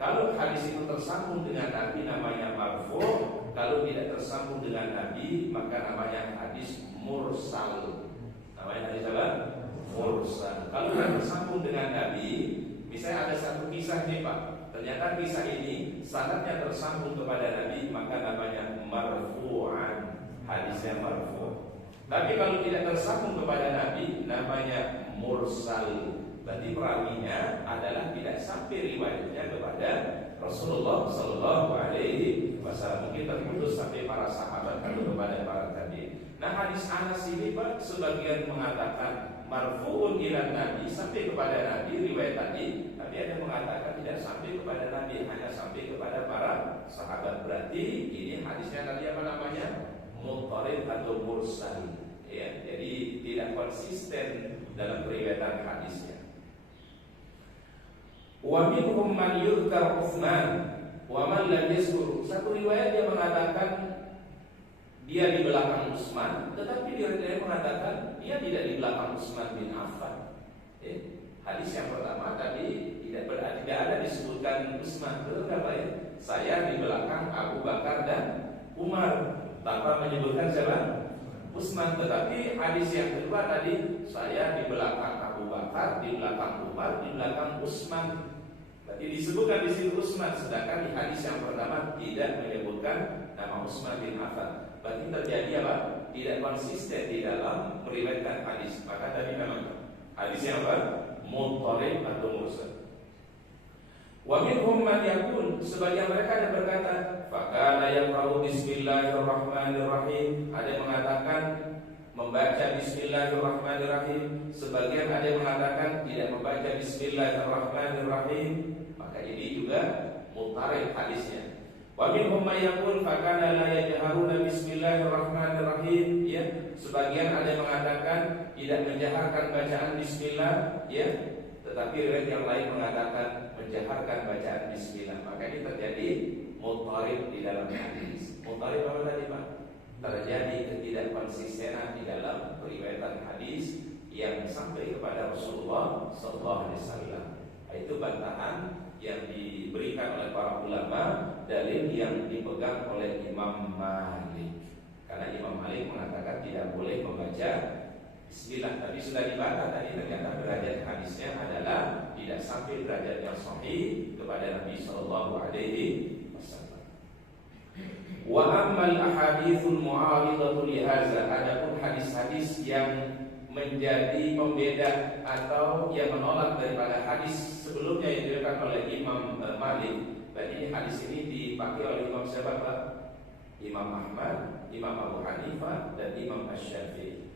Kalau hadis itu tersambung dengan Nabi namanya marfu', kalau tidak tersambung dengan Nabi maka namanya hadis mursal. Namanya hadis apa? Mursal. Kalau tidak tersambung dengan Nabi, misalnya ada satu kisah nih Pak, ternyata kisah ini sanadnya tersambung kepada Nabi, maka namanya marfu'an, hadisnya marfu'. Tapi kalau tidak tersambung kepada Nabi, namanya mursal. Berarti perawinya adalah tidak sampai riwayatnya kepada Rasulullah Sallallahu Alaihi Wasallam, mungkin terputus sampai para sahabat atau kepada para tabi'in. Nah, hadis Anas ini Pak, sebagian mengatakan marfu'un ila Nabi, sampai kepada Nabi riwayat tadi, tapi ada mengatakan tidak sampai kepada Nabi, hanya sampai kepada para sahabat. Berarti ini hadisnya tadi apa namanya? Mudharib atau mursal. Ya, jadi tidak konsisten dalam periwayatan hadisnya. Wa minhum man yuzkar Utsman wa man lam yazkur. Satu riwayat dia mengatakan dia di belakang Utsman, tetapi dia mengatakan dia tidak di belakang Utsman bin Affan. Hadis yang pertama tadi tidak ada disebutkan Utsman, betul nggak Pak ya? Saya di belakang Abu Bakar dan Umar, tanpa menyebutkan siapa? Utsman. Tetapi hadis yang kedua tadi, saya di belakang Abu Bakar, di belakang Umar, di belakang Utsman. Berarti disebutkan di sini Utsman, sedangkan di hadis yang pertama tidak menyebutkan nama Utsman bin Affan. Berarti terjadi apa? Tidak konsisten di dalam meriwayatkan hadis. Maka tadi memang hadis yang apa? Mudharib atau mursal. Wa minhum man yaqul, sebagian mereka yang berkata, fakana yaqra'u bismillahirrahmanirrahim. Ada yang mengatakan membaca bismillahirrahmanirrahim, sebagian ada yang mengatakan tidak membaca bismillahirrahmanirrahim. Maka ini juga mudharib hadisnya. Wa minhum may yaqul fakana la yajharuna bismillahirrahmanirrahim, ya. Sebagian ada yang mengatakan tidak menjaharkan bacaan bismillah, ya. Tetapi riwayat yang lain mengatakan menjaharkan bacaan bismillah. Maka ini terjadi mudharib di dalam hadis. Mudharib apa tadi Pak? Terjadi ketidakkonsistenan di dalam periwayatan hadis yang sampai kepada Rasulullah sallallahu alaihi wasallam. Itu bantahan yang diberikan oleh para ulama, dalil yang dipegang oleh Imam Malik. Karena Imam Malik mengatakan tidak boleh membaca bismillah. Tapi sudah dibantah tadi, ternyata derajat hadisnya adalah tidak sampai derajat yang sahih kepada Nabi sallallahu alaihi wasallam. Wa ammal ahaditsul mu'aridatu li hadza, adapun hadis-hadis yang menjadi pembeda atau yang menolak daripada hadis sebelumnya yang diriwayatkan oleh Imam Malik. Berarti hadis ini dipakai oleh Imam siapa Pak? Imam Ahmad, Imam Abu Hanifah, dan Imam Asy-Syafi'i.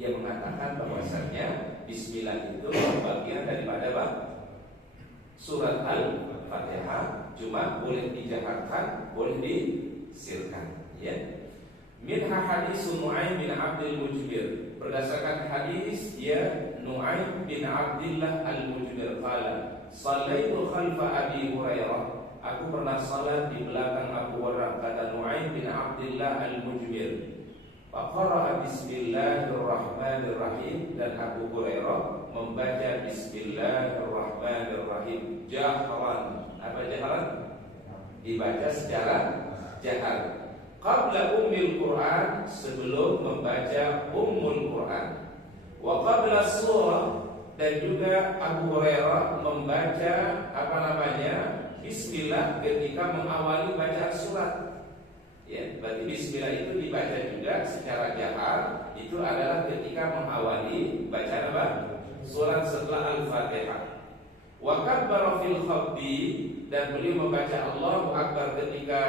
Yang mengatakan bahwasanya bismillah itu bagian daripada apa? Surat Al-Fatihah, cuma boleh dijaharkan, boleh disirkan, ya. Minha hadis Nu'aim bin Abdul Mujbir. Berdasarkan hadis ya Nu'aim bin Abdullah Al-Mujbir qala sallaitu khalfa Abi Hurairah. Aku pernah salat di belakang Abu Hurairah, kata Nu'aim bin Abdullah Al-Mujbir. Faqara'a bismillahirrahmanirrahim, dan Abu Hurairah membaca bismillahirrahmanirrahim jahran. Apa jahran? Dibaca secara jahar. Qabla ummil Quran, sebelum membaca ummul Quran. Wa qabla surah, dan juga Abu Hurairah membaca bismillah ketika mengawali bacaan surat. Ya, berarti bismillah itu dibaca juga secara jahar, itu adalah ketika mengawali baca apa? Surat setelah Al-Fatihah. Wa kabbara fil khafdi, dan beliau membaca Allahu Akbar ketika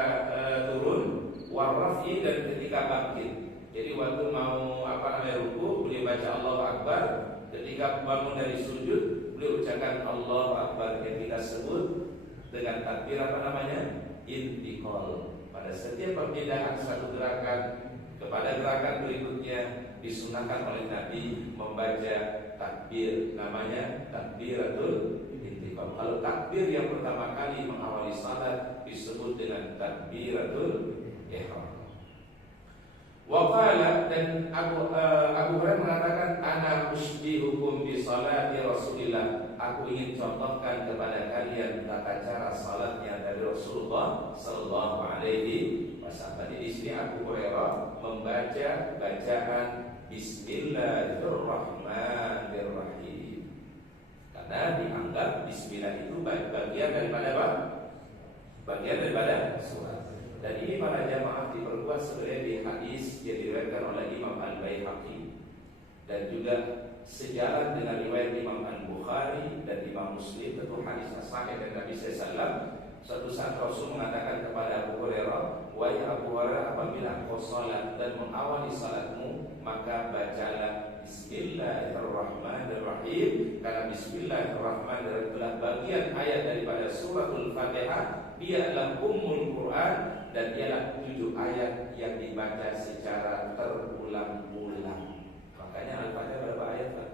turun, wa raf'i, dan ketika bangkit. Jadi waktu mau ruku, beliau baca Allahu Akbar. Ketika bangun dari sujud, beliau ucapkan Allahu Akbar, yang kita sebut dengan takbir intiqal. Pada setiap perpindahan satu gerakan kepada gerakan berikutnya disunahkan oleh Nabi membaca takbir, namanya takbiratul intiqal. Kalau takbir yang pertama kali mengawali salat disebut dengan takbiratul ihram. Waqala, dan Abu Hurairah mengatakan, ana usbihukum bi salati Rasulillah, aku ingin contohkan kepada kalian tata cara salatnya dari Rasulullah sallallahu alaihi wasallam. Di sini Abu Hurairah membaca bacaan Bismillahirrahmanirrahim, karena dianggap Bismillah itu bagian daripada apa? Bagian daripada surat. Dan ini para jamaah diperkuat sebenarnya di hadis yang diriwayatkan oleh Imam Al-Baihaqi, dan juga sejalan dengan riwayat Imam Al-Bukhari dan Imam Muslim. Tentu hadis sahih dari Nabi SAW. Suatu saat Rasul mengatakan kepada Abu Hurairah, wahai Abu Hurairah, apabila engkau salat dan mengawali salatmu, maka bacalah Bismillahirrahmanirrahim, karena Bismillahirrahmanirrahim adalah bagian ayat daripada suratul Fatihah. Dia adalah ummul Quran, dan ialah 7 ayat yang dibaca secara terulang-ulang. Makanya Al-Fatihah berapa ayat, Pak?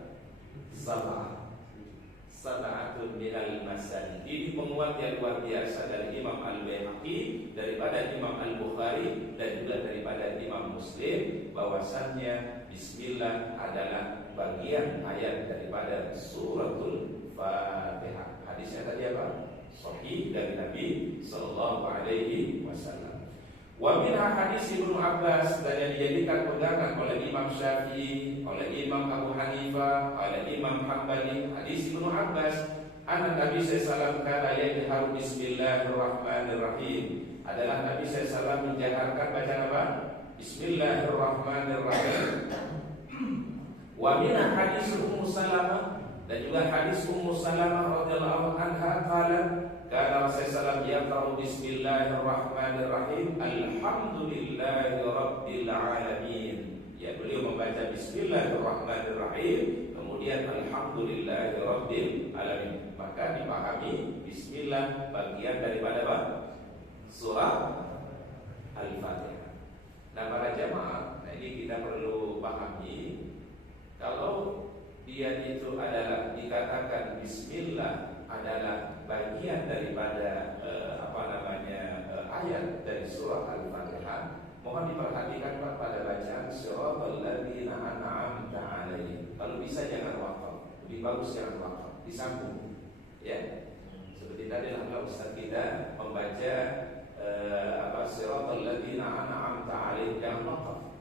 Sab'atun minal masani. Ini penguat yang luar biasa dari Imam Al-Baihaqi, daripada Imam Al-Bukhari, dan juga daripada Imam Muslim, bahwasannya Bismillah adalah bagian ayat daripada suratul Fatihah. Hadisnya tadi apa? Sahih dari Nabi sallallahu alaihi wasallam. Wa min hadis Ibnu Abbas, dan yang dijadikan pegangan oleh Imam Syafi'i, oleh Imam Abu Hanifah, oleh Imam Hambali, hadis Ibnu Abbas, anna Nabi sallallahu alaihi wasallam kana yajharu Bismillahirrahmanirrahim, adalah Nabi sallallahu alaihi wasallam menjaharkan bacaan apa? Bismillahirrahmanirrahim. Wa min hadis Ummu Salamah, dan juga hadis Ummu Salamah radhiyallahu anha qalat, kana Rasulullah yaqra'u Bismillahirrahmanirrahim, alhamdulillahi rabbil alamin. Ya, beliau membaca Bismillahirrahmanirrahim, kemudian alhamdulillahi rabbil alamin. Maka dipahami Bismillah bagian daripada apa? Surah Al-Fatihah. Nah, para jamaah, ini kita perlu pahami, kalau dia itu adalah dikatakan Bismillah adalah bagian daripada ayat dari surah Al-Fatihah, mohon diperhatikan Pak pada bacaan siratal ladzina an'amta 'alaihim. Kalau bisa jangan waqaf, lebih bagus jangan waqaf, disambung. Ya. Seperti tadi lah Ustaz kita membaca siratal ladzina an'amta 'alaihim, jangan waqaf.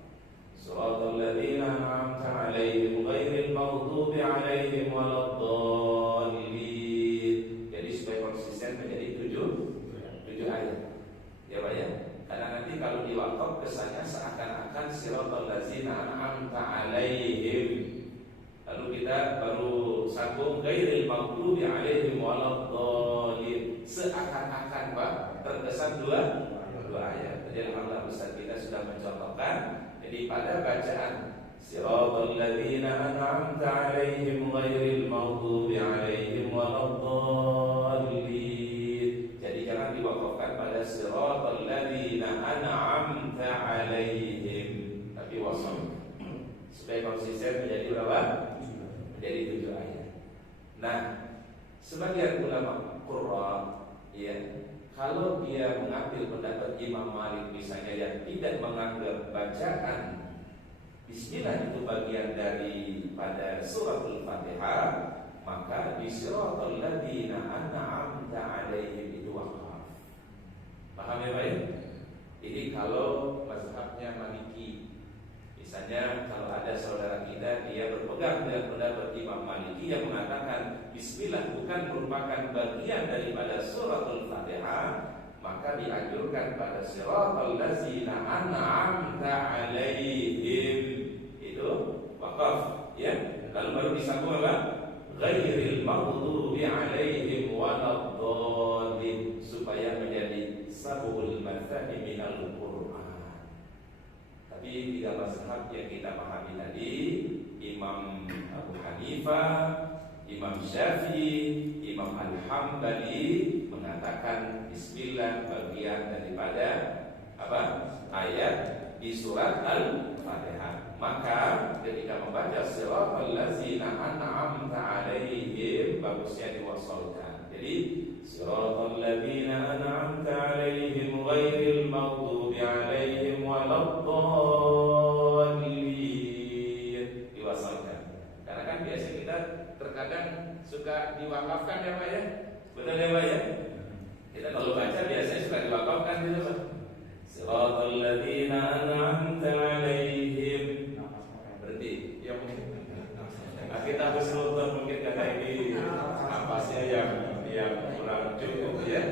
Siratal ladzina an'amta 'alaihim ghairil maghdubi 'alaihim waladdallin. Jadi supaya konsisten menjadi 7 ayat. Ya Pak ya. Karena nanti kalau diwakaf kesannya seakan-akan siratal ladzina an'amta 'alaihim, lalu kita baru sambung ghairil maghdubi 'alaihim waladdallin, seakan-akan Pak terkesan dua ayat. Jadi alhamdulillah Ustaz kita sudah mencontohkan. Jadi pada bacaan siratal ladzina an'amta 'alaihim ghairil maghdubi 'alaihim waladdallin, jadi jangan diwakafkan pada siratal ladzina an'amta 'alaihim, tapi wasal supaya konsisten menjadi berapa? Menjadi 7 ayat. Nah, sebagian ulama qurra ya, kalau dia mengambil pendapat Imam Malik misalnya yang tidak menganggap bacaan Bismillah itu bagian daripada suratul Fatihah, maka di siratal ladzina an'amta 'alaihim itu waqaf. Paham ya Pak? Ini kalau mazhabnya Maliki. Misalnya kalau ada saudara kita dia berpegang dengan pendapat Imam Maliki yang mengatakan Bismillah bukan merupakan bagian daripada suratul Fatihah, maka dianjurkan pada siratal ladzina an'amta 'alaihim. Itu wakaf, ya. Lalu baru disambung apa? Ghairil maghdubi 'alaihim waladdallin, supaya menjadi sabul madzhabi minal Qur'an. Tapi tiga mazhab yang kita pahami tadi, Imam Abu Hanifah, Imam Syafi'i, Imam Al-Hambali mengatakan bismillah bagian daripada apa? Ayat di surat Al-Fatihah. Maka ketika membaca siratal ladzina an'amta 'alaihim, bagusnya diwasalkan. Jadi siratal ladzina an'amta 'alaihim ghairil maghdubi 'alaihim waladdallin, diwasalkan. Karena kan biasa kita terkadang suka diwakafkan ya Pak ya. Betul ya Pak ya? Kita kalau baca biasanya suka diwakafkan gitu Pak. Siratal ladzina an'amta 'alaihim. Berarti ya mungkin kita harus nonton mungkin karena ini napasnya yang kurang cukup ya.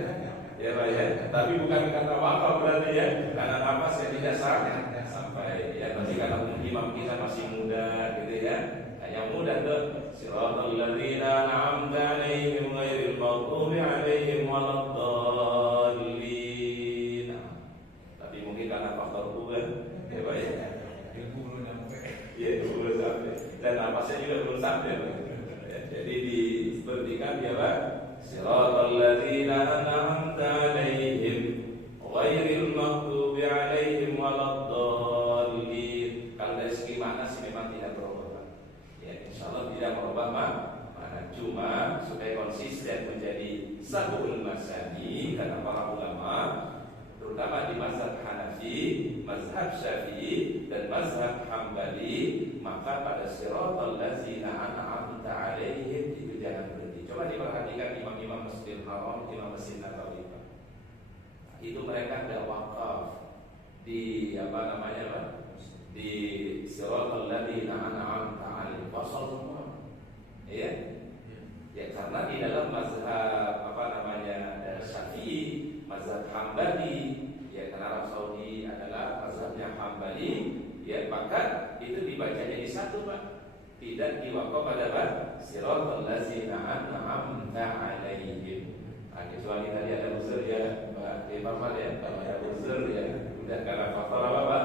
Ya Pak ya. Tapi bukan karena wakaf berarti ya. Karena napasnya tidak sampai ya. Berarti karena imam kita masih muda gitu ya. Yang mudah tuh siratal ladzina an'amta 'alaihim ghairil maghdubi 'alaihim waladdallin. Tapi mungkin karena faktor uban ya Pak ya. Belum sampai. Ya, belum sampai. Dan napasnya juga belum sampai. Ya, jadi diberhentikan ya Pak. Siratal ladzina an'amta 'alaihim ghairil maghdubi 'alaihim waladdallin. Kalau dari segi makna sih memang tidak berubah. Insyaallah tidak merubah mana, cuma supaya konsisten menjadi sabul masani kata para ulama, terutama di mazhab Hanafi, mazhab Syafi'i dan mazhab Hambali, maka pada siratal ladzina an'amta 'alaihim itu jangan berhenti. Coba diperhatikan imam-imam Masjidil Haram, imam Masjid Nabawi, itu mereka tidak wakaf di apa namanya Pak? Di siratal ladzina an'amta 'alaihim, wasal semua. Ya. Ya karena di dalam mazhab apa namanya Syafi'i, mazhab Hambali, ya karena Arab Saudi adalah mazhabnya Hambali, ya maka itu dibaca jadi satu Pak. Tidak diwakaf pada Pak siratal ladzina an'amta 'alaihim. Nah, kecuali tadi ada uzur ya Pak Imam ya, kalau ada uzur ya udah karena faktor apa Pak?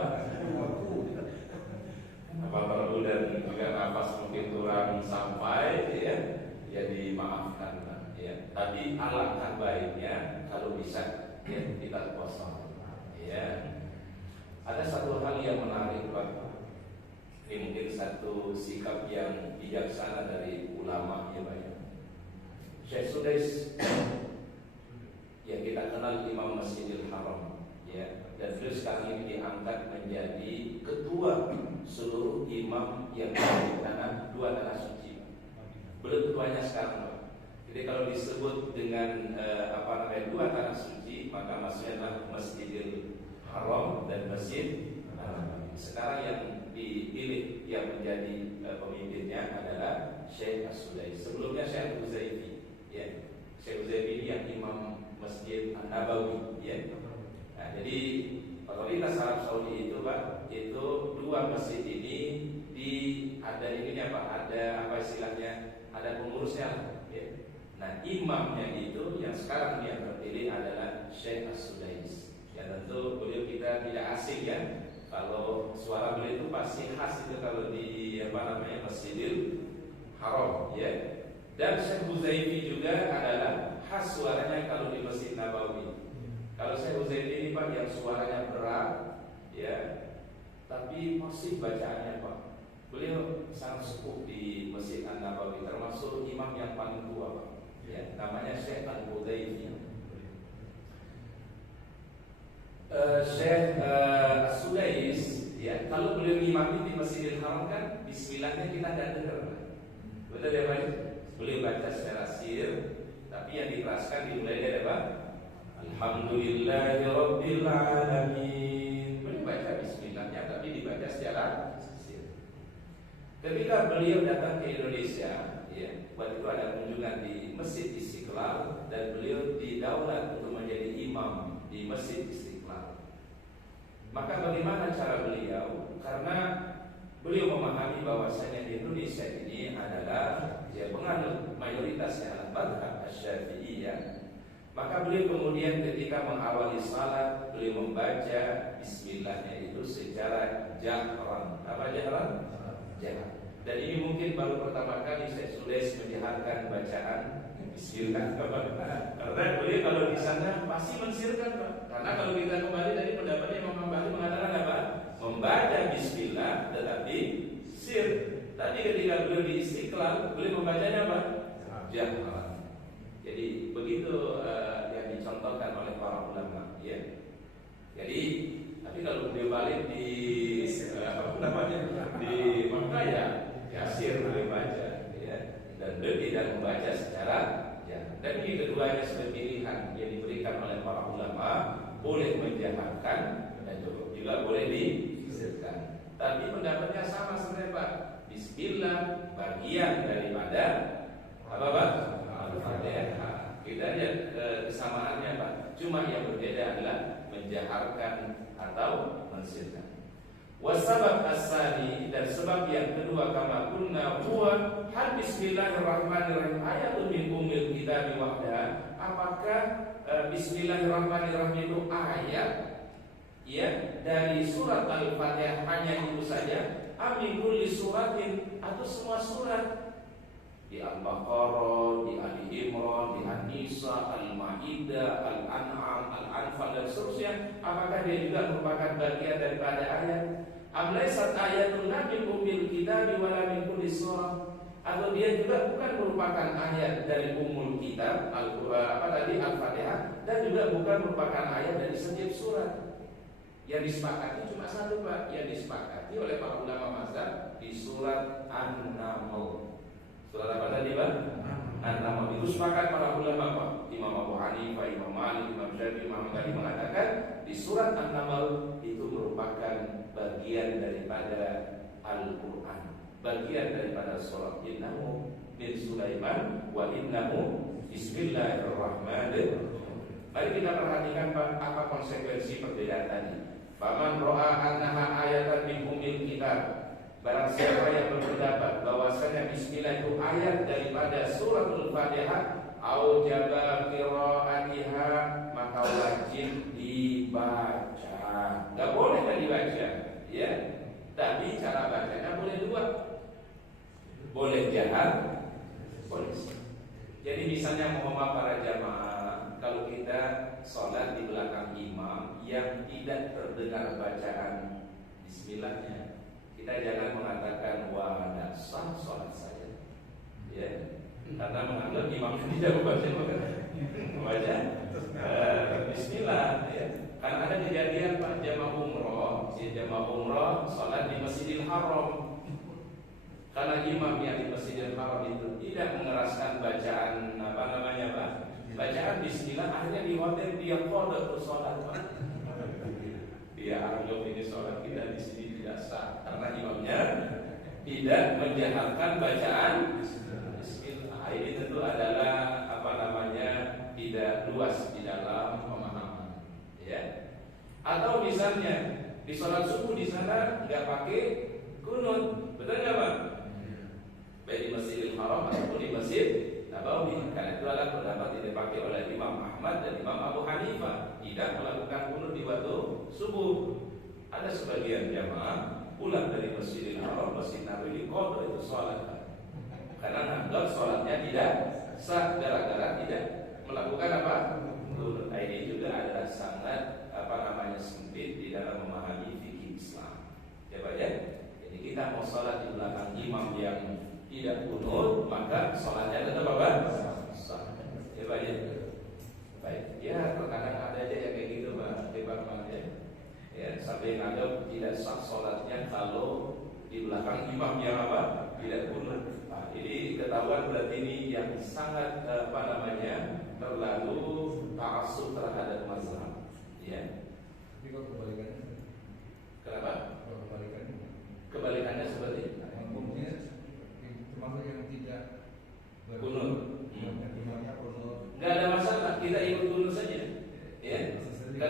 Faktor dan juga nafas mungkin kurang sampai ya dimaafkan ya. Tapi alangkah baiknya kalau bisa ya kita kosong ya. Ada satu hal yang menarik Pak. Ini mungkin satu sikap yang bijaksana dari ulama ya Pak ya. Syekh Sudais yang kita kenal Imam Masjidil Haram ya, dan beliau sekarang ini diangkat menjadi ketua seluruh imam yang ada di dua tanah suci. Beliau ketuanya sekarang Pak. Jadi kalau disebut dengan apa namanya dua tanah suci, maka maksudnya adalah Masjidil Haram dan Masjid Nabawi. Sekarang yang dipilih yang menjadi pemimpinnya adalah Syekh As-Sudais. Sebelumnya Syekh Uzaifi ya. Syekh Uzaifi ini yang imam Masjid Nabawi ya. Nah, jadi otoritas Arab Saudi itu Pak, itu dua masjid ini ada ininya Pak, ada apa istilahnya, ada pengurusnya ya. Nah, imamnya itu yang sekarang yang terpilih adalah Syekh As-Sudais. Ya tentu beliau kita tidak asing ya. Kalau suara beliau itu pasti khas itu kalau di apa namanya Masjidil Haram ya. Dan Syekh Uzaifi juga adalah khas suaranya kalau di Masjid Nabawi. Kalau Syekh Uzaifi ini Pak yang suaranya berat ya, tapi masih bacaannya Pak. Beliau sangat sepuh di Masjid An-Nabawi, termasuk imam yang paling tua Pak. Ya, namanya Syekh Al-Hudayfi. Syekh As-Sudais ya, kalau beliau ngimami di Masjidil Haram kan bismillahnya kita tidak dengar. Betul ya Pak? Beliau baca secara sir, tapi yang dikeraskan dimulai dari apa? Alhamdulillahi Rabbil Alamin. Beliau baca bismillahnya tapi dibaca secara sir. Ketika beliau datang ke Indonesia ya, waktu itu ada kunjungan di Masjid Istiqlal dan beliau didaulat untuk menjadi imam di Masjid Istiqlal. Maka bagaimana cara beliau? Karena beliau memahami bahwasanya di Indonesia ini adalah penganut mayoritasnya mazhab Asy-Syafi'iyah. Maka beliau kemudian ketika mengawali salat, beliau membaca bismillahnya itu secara jahran. Apa jahran? Jahran. Dan ini mungkin baru pertama kali saya tulis menjaharkan bacaan bismillah. Karena beliau kalau di sana pasti mensirkan, Pak. Karena kalau kita kembali dari pendapatnya Imam Hambali mengatakan apa? Membaca bismillah tetapi sir. Tadi ketika beliau di Istiqlal, beliau membacanya apa? Jahran. Jadi begitu yang dicontohkan oleh para ulama, ya. Jadi, tapi kalau beliau balik di di Makkah ya sir beliau baca, ya. Dan beliau tidak membaca secara ya. Dan ini keduanya sebagai pilihan yang diberikan oleh para ulama, boleh menjaharkan dan juga boleh disirkan. Tapi pendapatnya sama sebenarnya, Pak. Bismillah bagian daripada apa, Pak? Al-Fatihah. Kita lihat kesamaannya, Pak. Cuma yang berbeda adalah menjaharkan atau mensirkan. Wasabab as-sani, dan sebab yang kedua kama kunna huwa hal bismillahirrahmanirrahim ayatun min ummil kitab wahda. Apakah bismillahirrahmanirrahim itu ayat ya dari surat Al-Fatihah hanya itu saja, amin kulli suratin, atau semua surat di Al-Baqarah, di Ali Imran, di An-Nisa, Al-Maidah, Al-An'am, Al-Anfal dan seterusnya, apakah dia juga merupakan bagian daripada ayat? Am laysat ayatun min ummil kitab wala min kulli surah? Atau dia juga bukan merupakan ayat dari ummul kitab, Al-Fatihah, dan juga bukan merupakan ayat dari setiap surat. Yang disepakati cuma satu, Pak, yang disepakati oleh para ulama mazhab di surat An-Naml. Surat apa tadi, Pak? An-Naml. Itu sepakat para ulama, Pak. Imam Abu Hanifah, Imam Malik, Imam Syafi'i, Imam Ghazali mengatakan di surat An-Naml itu merupakan bagian daripada Al-Quran, bagian daripada surat Innahu min Sulaiman wa innahu bismillahirrahmanirrahim. Mari kita perhatikan, Pak, apa konsekuensi perbedaan tadi. Faman ro'a annaha ayatan min ummil kitab, barang siapa yang berpendapat bahwasanya bismillah itu ayat daripada suratul Fatihah, au jaba qiraatiha, maka wajib dibaca. Enggak boleh enggak dibaca, ya. Tapi cara bacanya boleh dua. Boleh jahar, boleh. Jadi misalnya mohon para jamaah, kalau kita sholat di belakang imam yang tidak terdengar bacaan bismillahnya, kita jangan mengatakan wah tidak sah sholat saya, ya, karena menganggap imam tidak membaca bismillah, ya. Karena ada kejadian, Pak, jamaah umroh sholat di Masjidil Haram. Karena imam yang di Masjidil Haram itu tidak mengeraskan bacaan Pak? Bacaan bismillah, akhirnya di hotel dia qada sholat, Pak. Dia anggap ini sholat kita di sini tidak sah karena imamnya tidak menjaharkan bacaan bismillah. Ini tentu adalah tidak luas di dalam pemahaman, ya. Atau misalnya di sholat subuh di sana nggak pakai kunut, betul nggak, Pak? Baik di Masjidil Haram ataupun di Masjid Nabawi. Karena itu adalah pendapat yang dipakai oleh Imam Ahmad dan Imam Abu Hanifah, tidak melakukan kunut di waktu subuh. Ada sebagian jamaah pulang dari Masjidil Haram, Masjid Nabawi, qada itu sholat, karena menganggap sholatnya tidak sah gara-gara tidak melakukan apa? Kunut. Ini juga adalah sangat sempit di dalam memahami fikih Islam. Ya, Pak, ya. Jadi kita mau sholat di belakang imam yang tidak kunut, maka sholatnya tetap apa? Sah. Ya, Pak, ya. Baik. Ya, terkadang ada aja yang kayak gitu, Pak. Ya, sampai menganggap tidak sah sholatnya kalau di belakang imam yang apa? Tidak kunut. Nah, ini ketahuan berarti ini yang sangat terlalu ta'assub terhadap mazhab. Ya. Tapi kalau kebalikannya, kenapa? Kalau kebalikannya, kebalikannya seperti hukumnya termasuk yang tidak kunut. Yang imamnya kunut. Nggak ada masalah, kita ikut kunut saja. Ya. Karena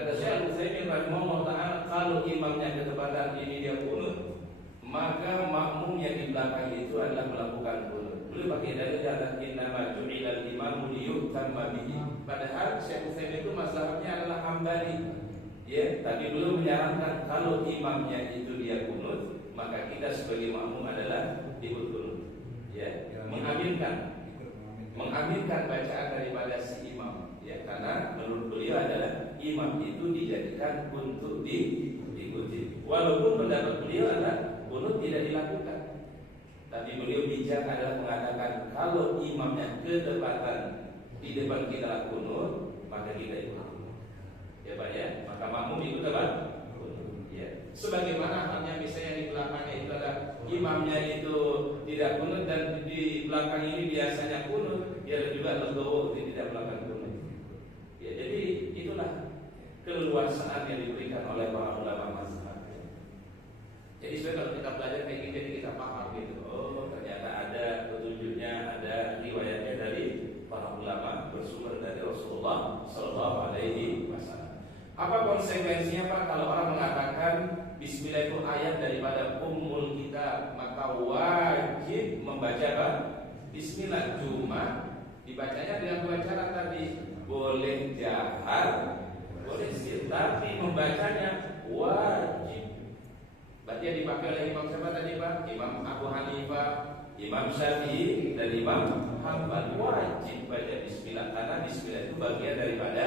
adalah melakukan kunut. Beliau pakai dalil kata innama ju'ilal imamu liyutamma bihi. Padahal Syekh Utsaimin itu mazhabnya adalah Hambali. Ya, tapi belum menyarankan kalau imamnya itu dia kunut, maka kita sebagai makmum adalah ikut kunut. Ya, mengaminkan bacaan daripada si imam. Ya, karena menurut beliau adalah imam itu dijadikan untuk diikuti. Walaupun pendapat beliau adalah kunut tidak dilakukan, tapi beliau bijak adalah mengatakan kalau imamnya kedepatan di depan kita kunut, maka kita ikut. Ya Pak ya, maka makmum ikut apa? Kunut. Ya. Sebagaimana halnya misalnya di belakangnya itu ada imamnya itu tidak kunut dan di belakang ini biasanya kunut, dia juga legowo tidak melakukan kunut. Ya, jadi itulah keleluasaan yang diberikan oleh para ulama mazhab. Jadi sebenarnya kalau kita belajar kayak gini, jadi kita paham gitu. Oh, ternyata ada petunjuknya, ada riwayatnya dari para ulama bersumber dari Rasulullah Sallallahu Alaihi Wasallam. Apa konsekuensinya Pak kalau orang mengatakan Bismillah itu ayat daripada Ummul Kitab, maka wajib membaca apa? Bismillah. Cuma dibacanya dengan dua cara tadi, boleh jahar, boleh sir, tapi membacanya wajib. Berarti yang dipakai oleh Imam siapa tadi Pak? Imam Abu Hanifah, Imam Syafi'i, dan Imam Hambal. Wajib baca Bismillah karena Bismillah itu bagian daripada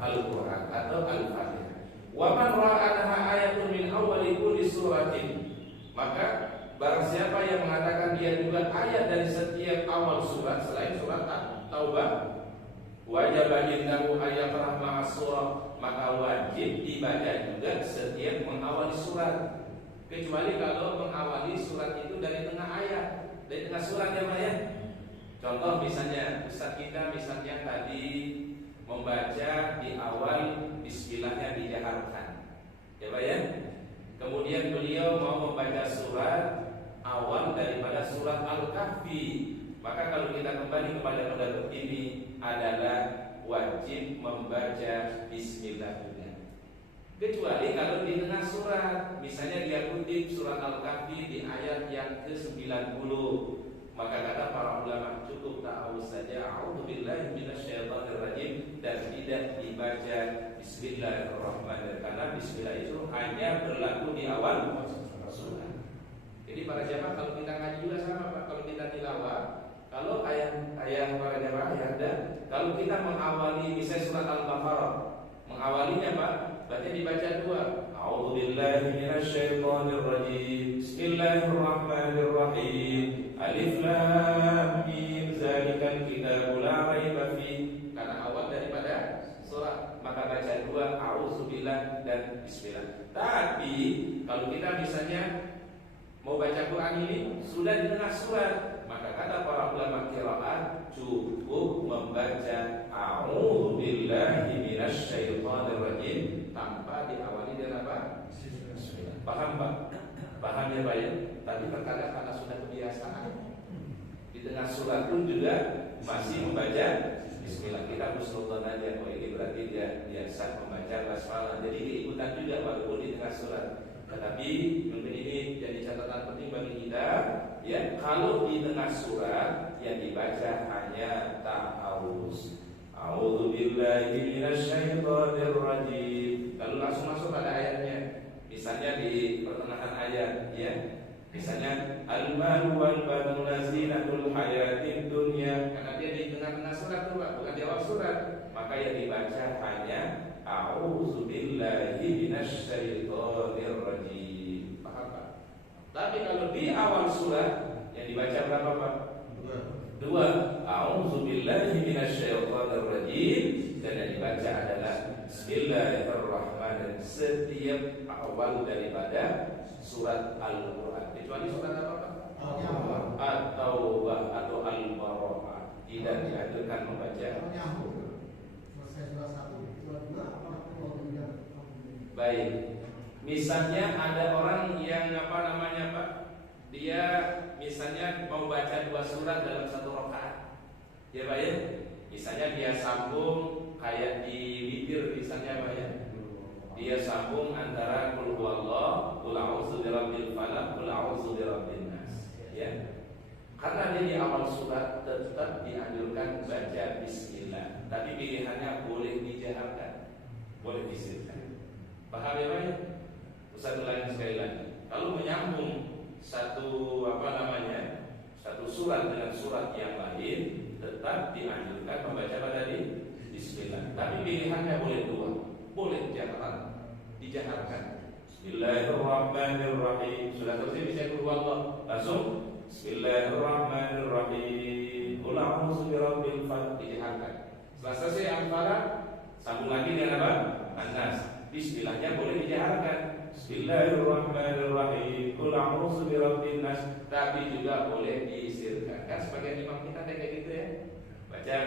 Al-Quran atau Al-Fatihah. Wa man ra'anaha ayatun min awwali kulli suratin, maka barang siapa yang mengatakan dia juga ayat dari setiap awal surat selain surat Taubah, wajib indahu ayat rahmah surah, maka wajib dibaca juga setiap mengawali surat, kecuali kalau mengawali surat itu dari tengah ayat, dari tengah surat ya Pak ya. Contoh misalnya Ustaz kita misalnya tadi membaca di awal Bismillahnya dijaharkan, ya Pak ya. Kemudian beliau mau membaca surat awal daripada surat Al-Kahfi, maka kalau kita kembali kepada pendapat ini adalah wajib membaca Bismillah juga. Kecuali kalau di tengah surat, misalnya dia kutip surat Al-Kahfi di ayat yang ke-90, maka kata para ulama cukup ta'awuz saja, a'udzubillahi minasyaitonirrajim, dan tidak dibaca Bismillahirrahmanirrahim, karena Bismillah itu hanya berlaku di awal surat. Jadi para jamaah kalau kita ngaji juga sama Pak, kalau kita tilawah, kalau ayat para jamaah ya ada, kalau kita mengawali misalnya surat Al-Baqarah, mengawalinya Pak, berarti dibaca dua. A'udzubillahi minasyaitonirrajim. Bismillahirrahmanirrahim. Alif lam mim zalikal kitabul la raiba fi. Karena awal daripada surat, maka baca dua, a'udzubillah dan bismillah. Tapi kalau kita misalnya mau baca Quran ini sudah di tengah surat, maka kata para ulama qiraat cukup membaca a'udzubillahi minasyaitonirrajim tanpa diawali dengan apa? Bismillah. Paham Pak? Paham ya Pak ya? Tapi terkadang karena sudah kebiasaan di tengah surat pun juga masih membaca Bismillah. Kita husnudzon aja, oh ini berarti dia biasa membaca basmalah, jadi keikutan juga walaupun di tengah surat. Tetapi mungkin ini jadi catatan penting bagi kita, ya, kalau di tengah surat yang dibaca hanya ta'awuz, a'udzubillahi minasyaitonirrajim, lalu langsung masuk pada ayatnya. Misalnya di pertengahan ayat, ya, misalnya al-malu wal banuna zinatul hayatid dunya, karena dia di tengah-tengah surat tuh Pak, bukan di awal surat, maka yang dibaca hanya a'udzubillahi minasyaitonirrajim. Paham Pak? Tapi kalau di awal surat yang dibaca berapa Pak? Dua. A'udzubillahi minasyaitonirrajim, dan yang dibaca adalah Bismillahirrahmanirrahim setiap awal daripada surat Al-Quran, kecuali surat apa Pak? At-Taubah atau Al-Baqarah tidak dianjurkan membaca. Baik, misalnya ada orang yang apa namanya Pak, dia misalnya mau baca dua surat dalam satu rakaat, ya Pak ya. Misalnya dia sambung kayak di witir misalnya Pak ya, dia sambung antara qul huwallah, qul a'udzu birabbil falaq, qul a'udzu birabbin nas, ya. Karena dia di awal surat tetap dianjurkan baca bismillah. Tapi pilihannya boleh dijaharkan, boleh disirkan. Paham ya Pak? Ustaz ulangi sekali lagi. Kalau menyambung satu satu surat dengan surat yang lain, tetap dianjurkan membaca pada di bismillah. Tapi pilihannya boleh dua, boleh dijaharkan. Bismillahirrahmanirrahim. Sudah selesai bisa berdoa langsung Bismillahirrahmanirrahim. Qul a'udzu birabbil falaq, dijaharkan. Setelah selesai Al-Falaq, sambung lagi dengan apa? An-Nas. Bismillahnya boleh dijaharkan. Bismillahirrahmanirrahim. Qul a'udzu birabbin nas. Tapi juga boleh disirkan. Kan sebagian imam kita kayak gitu ya. Baca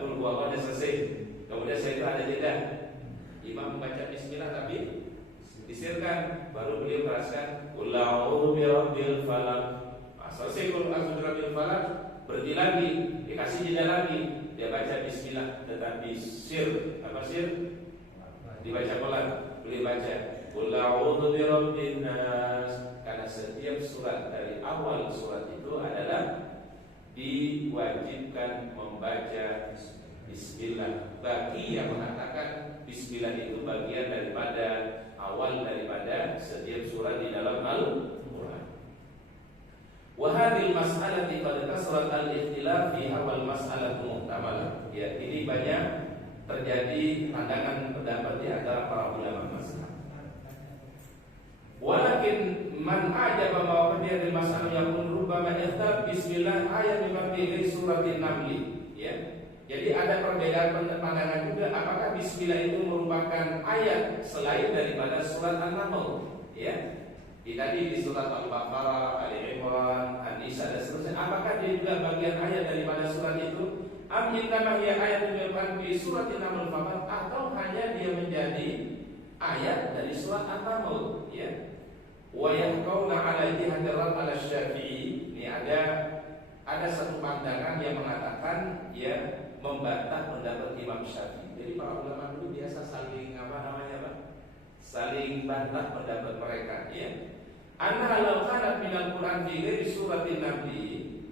qul huwallahu ahad selesai. Kemudian saya itu ada jeda. Imam membaca bismillah tapi disirkan, baru beliau teraskan qul a'udzu birabbil falaq. Selesai qul a'udzu birabbil falaq, berhenti lagi, dikasih jeda lagi, dia baca bismillah tetapi sir. Apa sir? Dibaca pelan. Beliau baca qul a'udzu birabbin nas. Karena setiap surat dari awal surat itu adalah diwajibkan membaca bismillah. Bagi yang mengatakan bismillah itu bagian daripada awal daripada setiap surat di dalam Al-Quran. Wa hadhil mas'alati qad kasrat al-ikhtilaf fiha wal mas'alatu muhtamalah. Ya, ini banyak terjadi pandangan pendapat di antara para ulama masalah. Walakin man ajaba mawaqi' al-mas'alah yakun rubbama ikhtab bismillah ayat mimma fi suratin Naml. Ya. Jadi ada perbedaan pandangan juga, apakah bismillah itu merupakan ayat selain daripada surat An-Naml, ya. Tadi di surat Al-Baqarah, Ali Imran, An-Nisa dan seterusnya, apakah dia juga bagian ayat daripada surat itu? Am innama hiya ayatun min surat An-Naml faqat, atau hanya dia menjadi ayat dari surat An-Naml, ya. Wa yahqawna 'ala jihati rad 'ala Syafi'i. Ini ada satu pandangan yang mengatakan ya membantah pendapat Imam Syafi'i. Jadi para ulama dulu biasa saling saling bantah pendapat mereka, ya. Anna law kanat minal Qur'an fi ghairi suratin Nabi.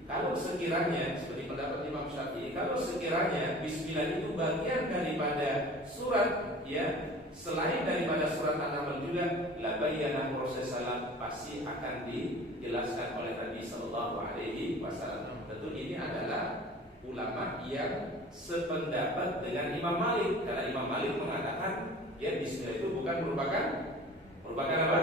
Kalau sekiranya seperti pendapat Imam Syafi'i, kalau sekiranya bismillah itu bagian daripada surat, ya, selain daripada surat An-Naml juga, la bayyana proses salat pasti akan dijelaskan oleh Nabi sallallahu alaihi wasallam. Tentu ini adalah ulama yang sependapat dengan Imam Malik, karena Imam Malik mengatakan ya bismillah itu bukan merupakan apa?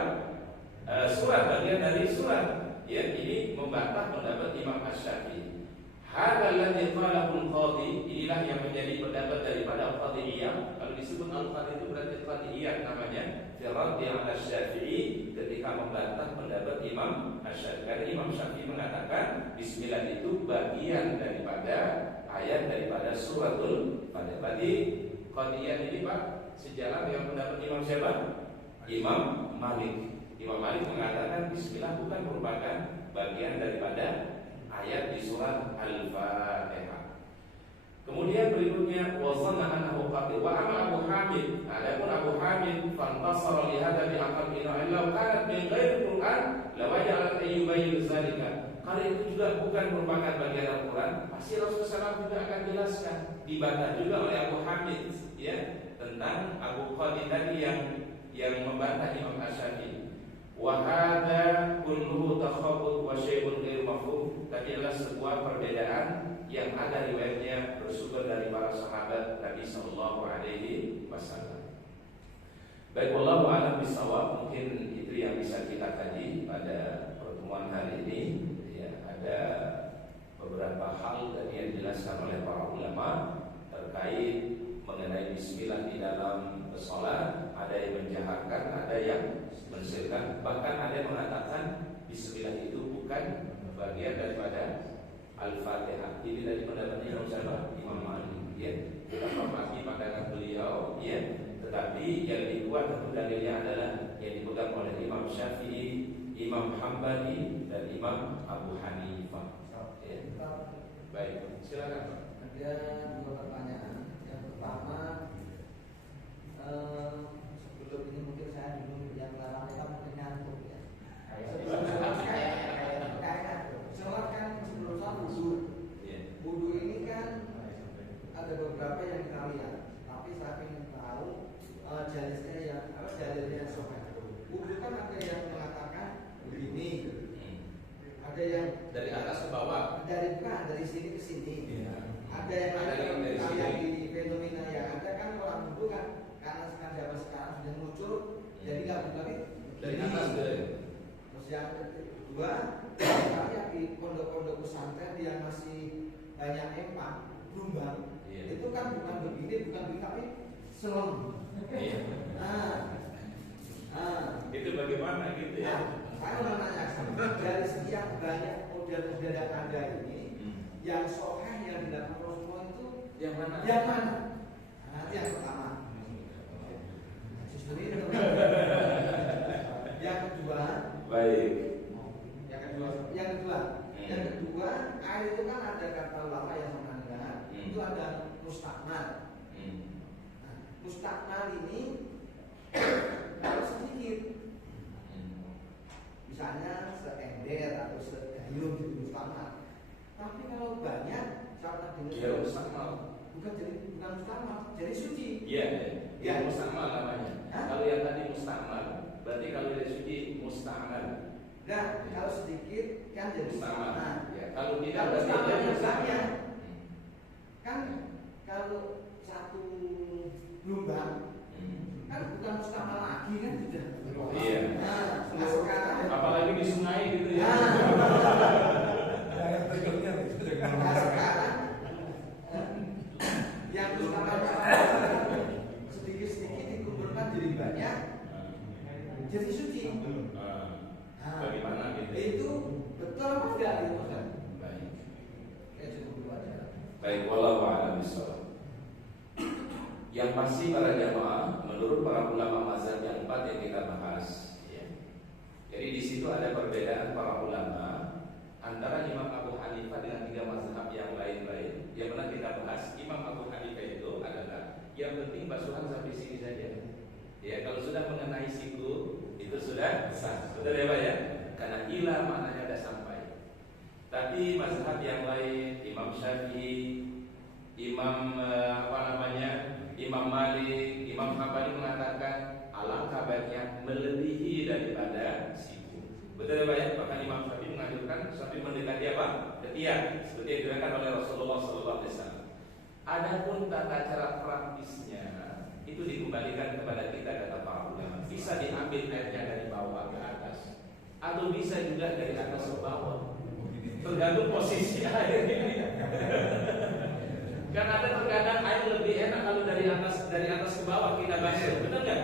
Surat, bagian dari surat. Ya, ini membantah pendapat Imam Asy-Syafi'i. Hadzal ladzi qalahu al-qadhi, inilah yang menjadi pendapat daripada Al-Qadhi Iyad. Kalau disebut Al-Qadhi itu berarti Qadhi Iyad namanya. Fi raddi 'ala Asy-Syafi'i, ketika membantah pendapat Imam Asy-Syafi'i. Karena Imam Syafi'i mengatakan bismillah itu bagian daripada ayat daripada suratul Fatihah. Berarti Qadhiyah ini Pak sejalan dengan pendapat Imam siapa? Imam Malik. Imam Malik mengatakan bismillah bukan merupakan bagian daripada ayat di surat Al-Fatihah. Kemudian berikutnya wazanna annahu qati wa amma Abu Hamid. Adapun Abu Hamid fantasara li hadza bi aqal illa kanat min ghairi Qur'an la waja'ala ayyubayyin zalika. Kalau itu juga bukan merupakan bagian Al-Quran, pasti Rasulullah SAW juga akan jelaskan. Dibantah juga oleh Abu Hamid, ya, tentang Abu Qadi tadi yang membantah Imam Asy-Syafi'i. Wa hadza kulluhu takhabbut wa syai'un ghairu mafhum. Tadi adalah sebuah perbedaan yang ada riwayatnya bersumber dari para sahabat Nabi sallallahu alaihi wasallam. Baik, wallahu a'lam bishawab. Mungkin itu yang bisa kita kaji pada pertemuan hari ini. Ya, ada beberapa hal tadi yang dijelaskan oleh para ulama terkait mengenai bismillah di dalam sholat. Ada yang menjaharkan, ada yang mensirkan, bahkan ada yang mengatakan bismillah itu bukan bagian daripada Al-Fatihah. Ini dari pendapatnya Imam Malik, ya. Kita hormati pandangan beliau, ya. Tetapi yang dikuat tentu dalilnya adalah yang dipegang oleh Imam Syafi'i, Imam Hambali dan Imam Abu Hanifah. Ya. Baik, silakan Pak. Ada dua pertanyaan. Yang pertama, sebelum ini mungkin saya dulu yang larang kita mungkin ngantuk, ya. Sholat kan Ada yang Dari atas ke bawah. dari sini ke sini. Iya. Ada yang Ada yang dari kayak sini. di fenomena yang ada kan orang dulu kan karena zaman sekarang sudah muncul, jadi nggak buka Dari atas ke. Terus yang kedua, kayak di pondok-pondok pesantren yang masih banyak empang, gelombang, Iya. itu kan bukan begini tapi selong. Iya. Itu bagaimana gitu ya? Saya mau nanya, dari sekian banyak model-model yang ada ini, yang sahih yang dilakukan Rasulullah itu Yang mana? yang mana? Nanti yang pertama. Justru itu. Yang kedua, Baik. yang kedua, air itu kan ada kata ulama yang menganggap itu ada mustakmal. Nah, mustakmal ini kalau sedikit, misalnya seember atau segayung gitu mustakmal. Tapi kalau banyak, saya pernah dengar Mustakmal. bukan mustakmal, jadi suci. Iya, Ya. mustakmal namanya. Hah? Kalau yang tadi mustakmal, berarti kalau yang suci mustamal. Nah, kalau sedikit kan jadi Mustakmal. mustakmal. Ya, kalau tidak Kalau berarti mustakmal jadi yang mustakmal. banyak, kan kalau satu gelombang kan bukan mustakmal lagi kan sudah. Iya. Nah sekarang Apalagi di sungai gitu ya. Nah sekarang yang mustakmal sedikit-sedikit dikumpulkan jadi banyak, jadi suci. Bagaimana gitu? Itu betul apa enggak itu kan? Baik. Ya cukup dulu aja. Baik, wallahu a'lam bishawab. Yang pasti para jamaah, menurut para ulama mazhab yang 4 yang kita bahas, ya. Jadi di situ ada perbedaan para ulama antara Imam Abu Hanifah dengan 3 mazhab yang lain-lain. Yang pernah kita bahas, Imam Abu Hanifah itu adalah yang penting basuhan sampai sini saja. Ya, kalau sudah mengenai siku itu sudah sah. Betul ya Pak ya? Karena ila maknanya sudah sampai. Tapi mazhab yang lain, Imam Syafi'i, Imam Imam Malik, Imam Hambali mengatakan alangkah baiknya melebihi daripada siku. Betul ya Pak ya? Bahkan Imam Syafi'i menganjurkan sampai mendekati apa? Ketiak, seperti yang dikatakan oleh Rasulullah SAW. Adapun tata cara praktisnya itu dikembalikan kepada kita, kata para ulama. Bisa diambil airnya dari bawah ke atas, atau bisa juga dari atas ke bawah. Tergantung posisi air ini. Kan ada terkadang air lebih enak kalau dari atas ke bawah kita basuh, benar nggak?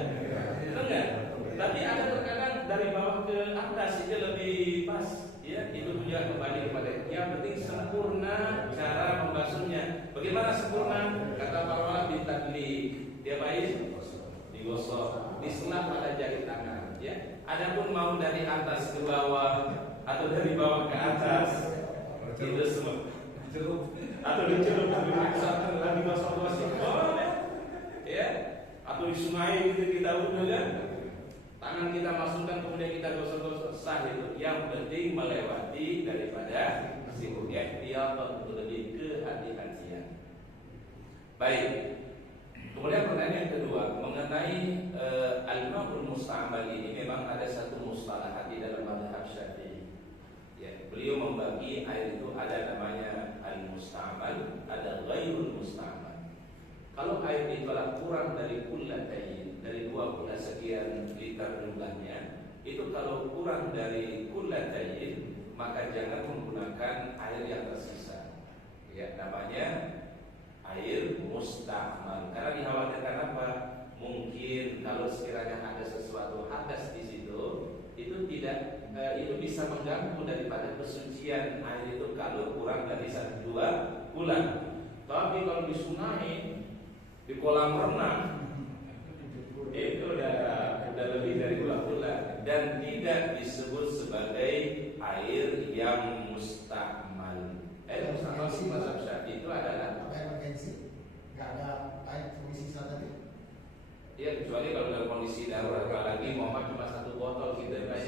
Benar nggak? Tapi ada terkadang dari bawah ke atas itu lebih pas. Ya, itu juga kembali kepada yang penting sempurna cara membasuhnya. Bagaimana sempurna? Kata para ulama ditadlik. Dia baik digosok, diselap pada jari tangan. Ya, adapun mau dari atas ke bawah atau dari bawah ke atas itu semua. Atau dicelup lagi gosok-gosok, ya, atau di sungai gitu kita wudhu kan, tangan kita masukkan kemudian kita gosok-gosok, sah itu. Yang penting melewati daripada siku, ya, dia untuk lebih kehati-hatian. Baik. Kemudian pertanyaan yang kedua mengenai al-ma'ul musta'mal ini, memang ada satu mustalahat di dalam mazhab Syafi'i. Ya, beliau membagi air itu ada namanya al-musta'mal, ada ghairul musta'mal. Kalau air itu adalah kurang dari kullatain, dari 2 sekian liter jumlahnya, itu kalau kurang dari kullatain maka jangan menggunakan air yang tersisa. Ya, namanya air musta'mal. Karena dikhawatirkan apa? Mungkin kalau sekiranya ada sesuatu hadas di situ, itu itu bisa mengganggu daripada kesucian air itu kalau kurang dari 1-2 bulan. Tapi kalau di sungai, di kolam renang, itu udah lebih dari 2 bulan dan tidak disebut sebagai air yang musta'mal. Musta'mal di mazhab Syafi'i itu adalah emergensi, nggak ada air kondisi saat tadi. ya, kecuali kalau dalam kondisi darurat, apalagi Muhammad cuma 1 botol gitu kayak.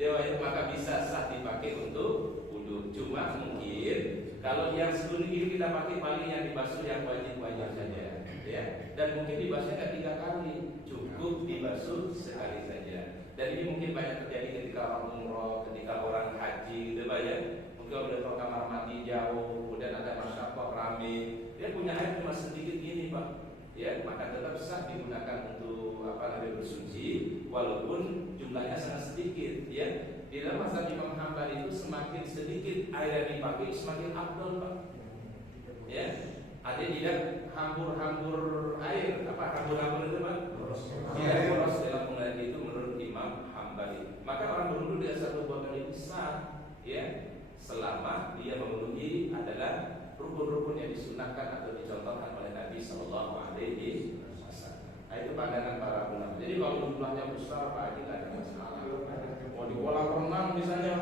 Ya, maka bisa sah dipakai untuk wudhu. Cuma mungkin kalau yang sebelum ini kita pakai paling yang dibasuh yang wajib-wajib saja, ya. Dan mungkin dibasuhnya nggak 3 kali, cukup dibasuh sekali saja. Dan ini mungkin banyak terjadi ketika orang umroh, ketika orang haji gitu Pak ya. Mungkin udah tahu kamar mandi jauh, kemudian ada masyarakat rame, dia punya air cuma sedikit gini Pak. Ya, maka tetap sah digunakan untuk bersuci walaupun jumlahnya sangat sedikit ya. Di dalam mazhab Imam Hambali itu semakin sedikit air yang dipakai semakin afdal Pak. Ya. Ada tidak hambur-hambur air, hambur-hambur itu Pak? Boros dalam pengertian itu menurut Imam Hambali. Maka orang berwudu dengan satu botol itu sah ya, selama dia memenuhi adalah rukun-rukun yang disunahkan atau dicontohkan oleh Nabi Sallallahu Alaihi Wasallam. Nah itu pandangan para ulama. Jadi kalau jumlahnya besar Pak Haji tidak ada masalah. Mau di kolam renang misalnya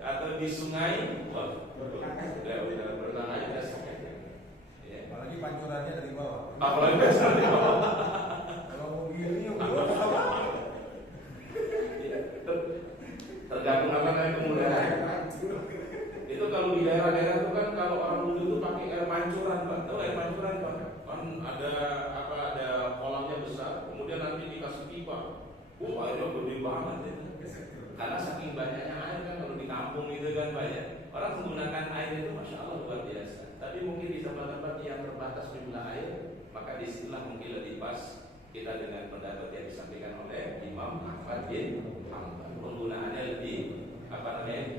atau di sungai, wah, udah berenang aja semuanya. Ya. Apalagi pancurannya dari bawah. Apalagi dari bawah. Kalau mau gini, tergantung apa namanya kemudahan. Itu kalau di daerah-daerah itu kan kalau orang dulu itu pakai air pancuran Pak. Tahu air pancuran Pak? Kan ada ada kolamnya besar, kemudian nanti dikasih pipa. Airnya gede banget ya. Karena saking banyaknya air kan kalau di kampung itu kan Pak ya. Orang menggunakan air itu Masya Allah luar biasa. Tapi mungkin di tempat-tempat yang terbatas jumlah air, maka disitulah mungkin lebih pas kita dengan pendapat yang disampaikan oleh Imam Ahmad bin Hanbal. Penggunaannya lebih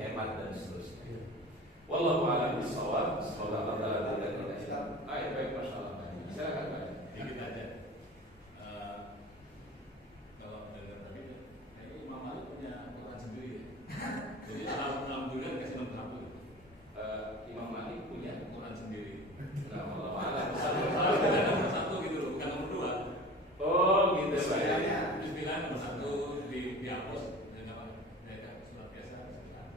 hemat dan seterusnya. Wallahu a'lam bishawab. Semoga Allah taala tidak kita. Baik, Masya Allah. Silakan Pak. Dikit aja. Kalau dengar tadi, Imam Malik punya Quran sendiri. Jadi alhamdulillah kasih nomor satu. Imam Malik punya Quran sendiri. Nah, wallahu a'lam. Nomor satu gitu, bukan nomor dua. Oh, gitu Pak. Bismillah nomor satu dihapus dan apa? Surat biasa.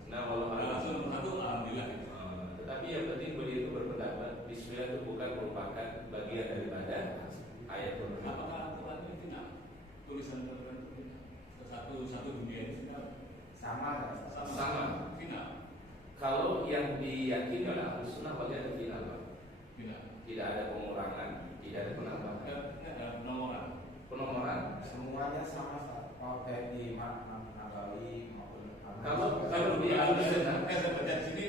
Nah, wallahu a'lam. Langsung nomor satu alhamdulillah. Tetapi yang penting beliau itu berpendapat Bismillah itu bukan merupakan bagian daripada ayat Quran. Apakah Quran ini final? Tulisan Quran itu satu dunia ini final? Sama. Final. Kalau yang diyakini oleh Ahlus Sunnah wal Jamaah final Pak. Final. Tidak ada pengurangan, tidak ada penambahan. Ada penomoran. Semuanya sama mau baik di Imam Nawawi maupun Kalau di Ahlus Sunnah saya baca di sini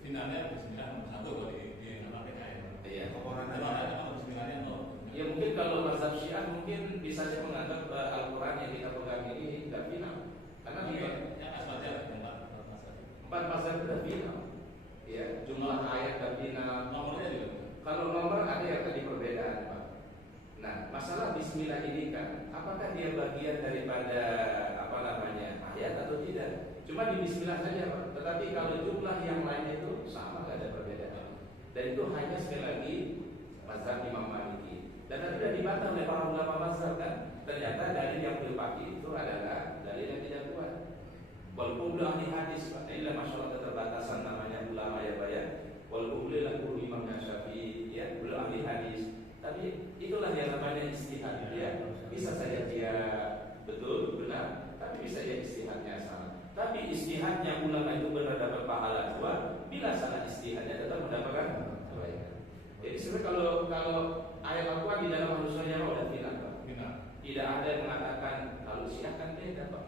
finalnya Bismillah nomor satu kalau di nama PKN. iya. Bismillahnya no. Ya mungkin kalau mazhab Syiah mungkin bisa saja menganggap Al-Quran yang kita pegang ini tidak final. Karena Yang asbatnya empat mazhab itu tidak final. Ya, jumlah ayat tidak final. Nomornya juga. Kalau nomor ada yang tadi perbedaan Pak. Nah, masalah Bismillah ini kan, apakah dia bagian daripada ayat atau tidak? Cuma di Bismillah saja Pak. Tetapi kalau jumlah yang lain itu sama, tidak ada perbedaan. Dan itu hanya sekali lagi mazhab Imam Maliki. Dan tidak dibantah oleh para ulama mazhab kan. Ternyata dalil yang dipakai itu adalah dalil yang tidak kuat. Walaupun beliau ahli hadis Pak. Inilah masalah keterbatasan namanya ulama ya Pak ya. Walaupun beliau lah guru Imam Syafi'i ya, beliau ahli hadis. Tapi itulah yang namanya ijtihad ya. Bisa saja dia betul benar, tapi bisa saja ijtihadnya salah. Tapi ijtihadnya ulama itu benar dapat pahala dua, bila salah ijtihadnya tetap mendapatkan kebaikan. Jadi sebenarnya kalau ayat Al-Quran di dalam manusianya udah final Pak. Tidak ada yang mengatakan kalau Syiah kan beda Pak.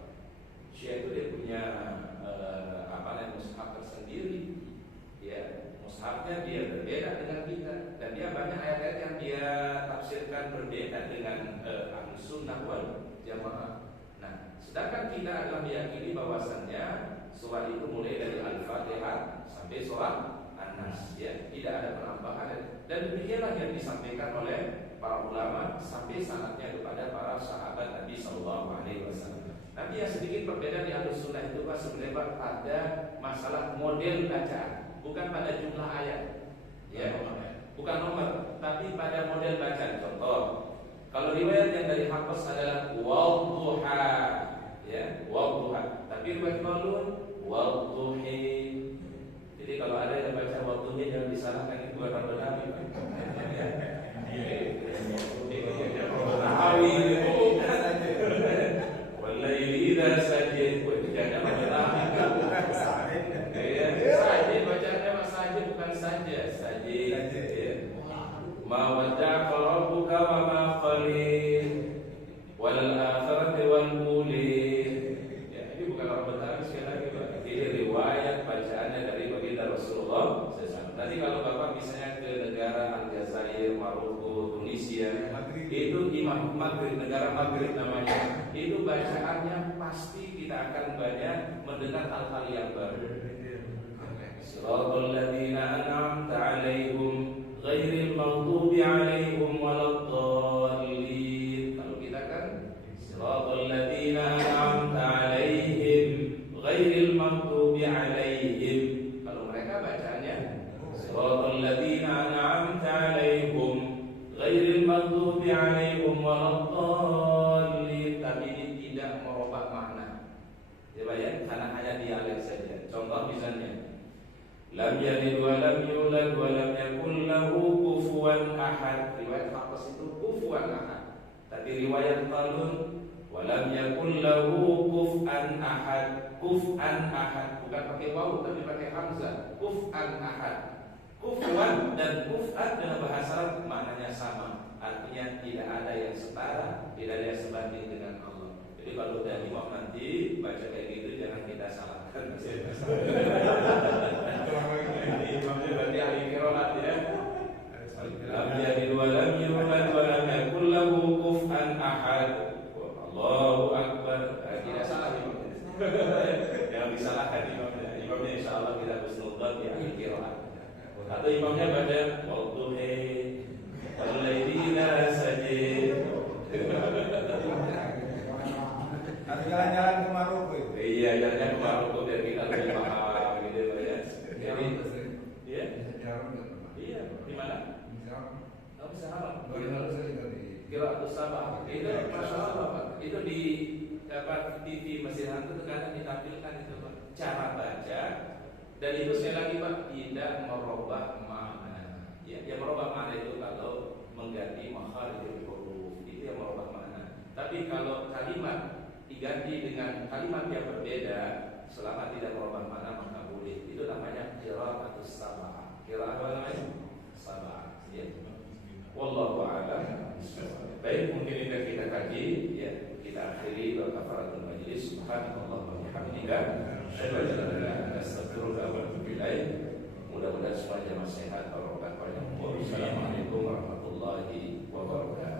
Syiah itu dia punya mushaf tersendiri. Ya, mushafnya dia berbeda dengan kita dan dia banyak ayat-ayat yang dia tafsirkan berbeda dengan Ahlus Sunnah wal Jamaah. Nah, sedangkan kita adalah meyakini bahwasannya surah itu mulai dari Al-Fatihah sampai surah An-Nas ya, tidak ada penambahan dan demikianlah yang disampaikan oleh para ulama sampai sanadnya kepada para sahabat Nabi Sallallahu Alaihi Wasallam. Nanti yang sedikit perbedaan di Ahlus Sunnah itu Pak sebenarnya Pak pada masalah model bacaan, bukan pada jumlah ayat, ya, bukan nomor, tapi pada model bacaan. Contoh, kalau riwayat yang dari Hafs adalah wadduha, ya, wadduha, tapi riwayat Malun wadduhi. Jadi kalau ada yang baca wadduhi jangan disalahkan itu bukan benar. Walaili idza sajid, jangan sajid bacaannya mas sajid bukan saja sajid. Ma wadda'a rabbuka wa ma qalil wal akhirati wal uli. Ya, ini bukan orang Rasulullah SAW. Nanti kalau Bapak misalnya ke negara Aljazair, Maroko, Tunisia, itu Imam Maghrib, negara Maghrib namanya, itu bacaannya pasti kita akan banyak mendengar hal-hal yang baru. Siratal ladzina an'amta 'alaihim ghairil maghdubi 'alaihim waladdallin. Kalau kita kan Siratal ladzina an'amta 'alaihim ghairil maghdubi 'alaihim. Kalau mereka bacanya Siratal ladzina an'amta 'alaihim ghairil maghdubi 'alaihim waladdallin. Tapi ini tidak merubah makna. Coba ya, karena hanya dialek saja. Contoh misalnya lam yalid wa lam yulad wa lam yakul lahu kufuwan ahad. Riwayat Hafs itu kufuwan ahad. Tapi riwayat Qalun wa lam yakul lahu kuf'an ahad. Kuf'an ahad bukan pakai waw tapi pakai hamzah. Kuf'an ahad. Kufuwan dan kuf'an dalam bahasa Arab maknanya sama. Artinya tidak ada yang setara, tidak ada yang sebanding dengan Allah. Jadi kalau dari imam nanti baca kayak gitu jangan kita salahkan. Imamnya berarti ahli qiraat ya. Lam yalid wa lam yulad wa lam yakul lahu kufuwan ahad. Allahu akbar. Tidak salah imamnya. Jangan disalahkan imamnya. Imamnya insyaallah kita husnudzan di ahli qiraat. Atau imamnya baca wadduhi wal laili idza sajid. Harus jalan-jalan ke Maroko itu. Iya, jalan-jalan ke Maroko biar kita lebih paham gitu ya. Jadi, iya, iya, di mana? Oh, bisa apa? Kira sama. Itu masalah apa? Itu di TV Masjid Hantu terkadang ditampilkan itu Pak. Cara baca dan itu sekali lagi Pak tidak merubah makna. Ya, yang merubah makna itu kalau mengganti makharijul huruf itu yang merubah makna. Tapi kalau kalimat diganti dengan kalimat yang berbeda selama tidak merubah makna maka boleh. Itu namanya qiraatus sab'ah. Qiraat apa namanya? Sab'ah. Ya. Wallahu a'lam. Baik, mungkin ini kita kaji ya. Kita akhiri kafaratul majlis. Subhanallah wa bihamdika asyhadu an la ilaha illa anta astaghfiruka wa atubu ilaik. Mudah-mudahan semuanya sehat, barokah, panjang umur. Assalamualaikum warahmatullahi wabarakatuh.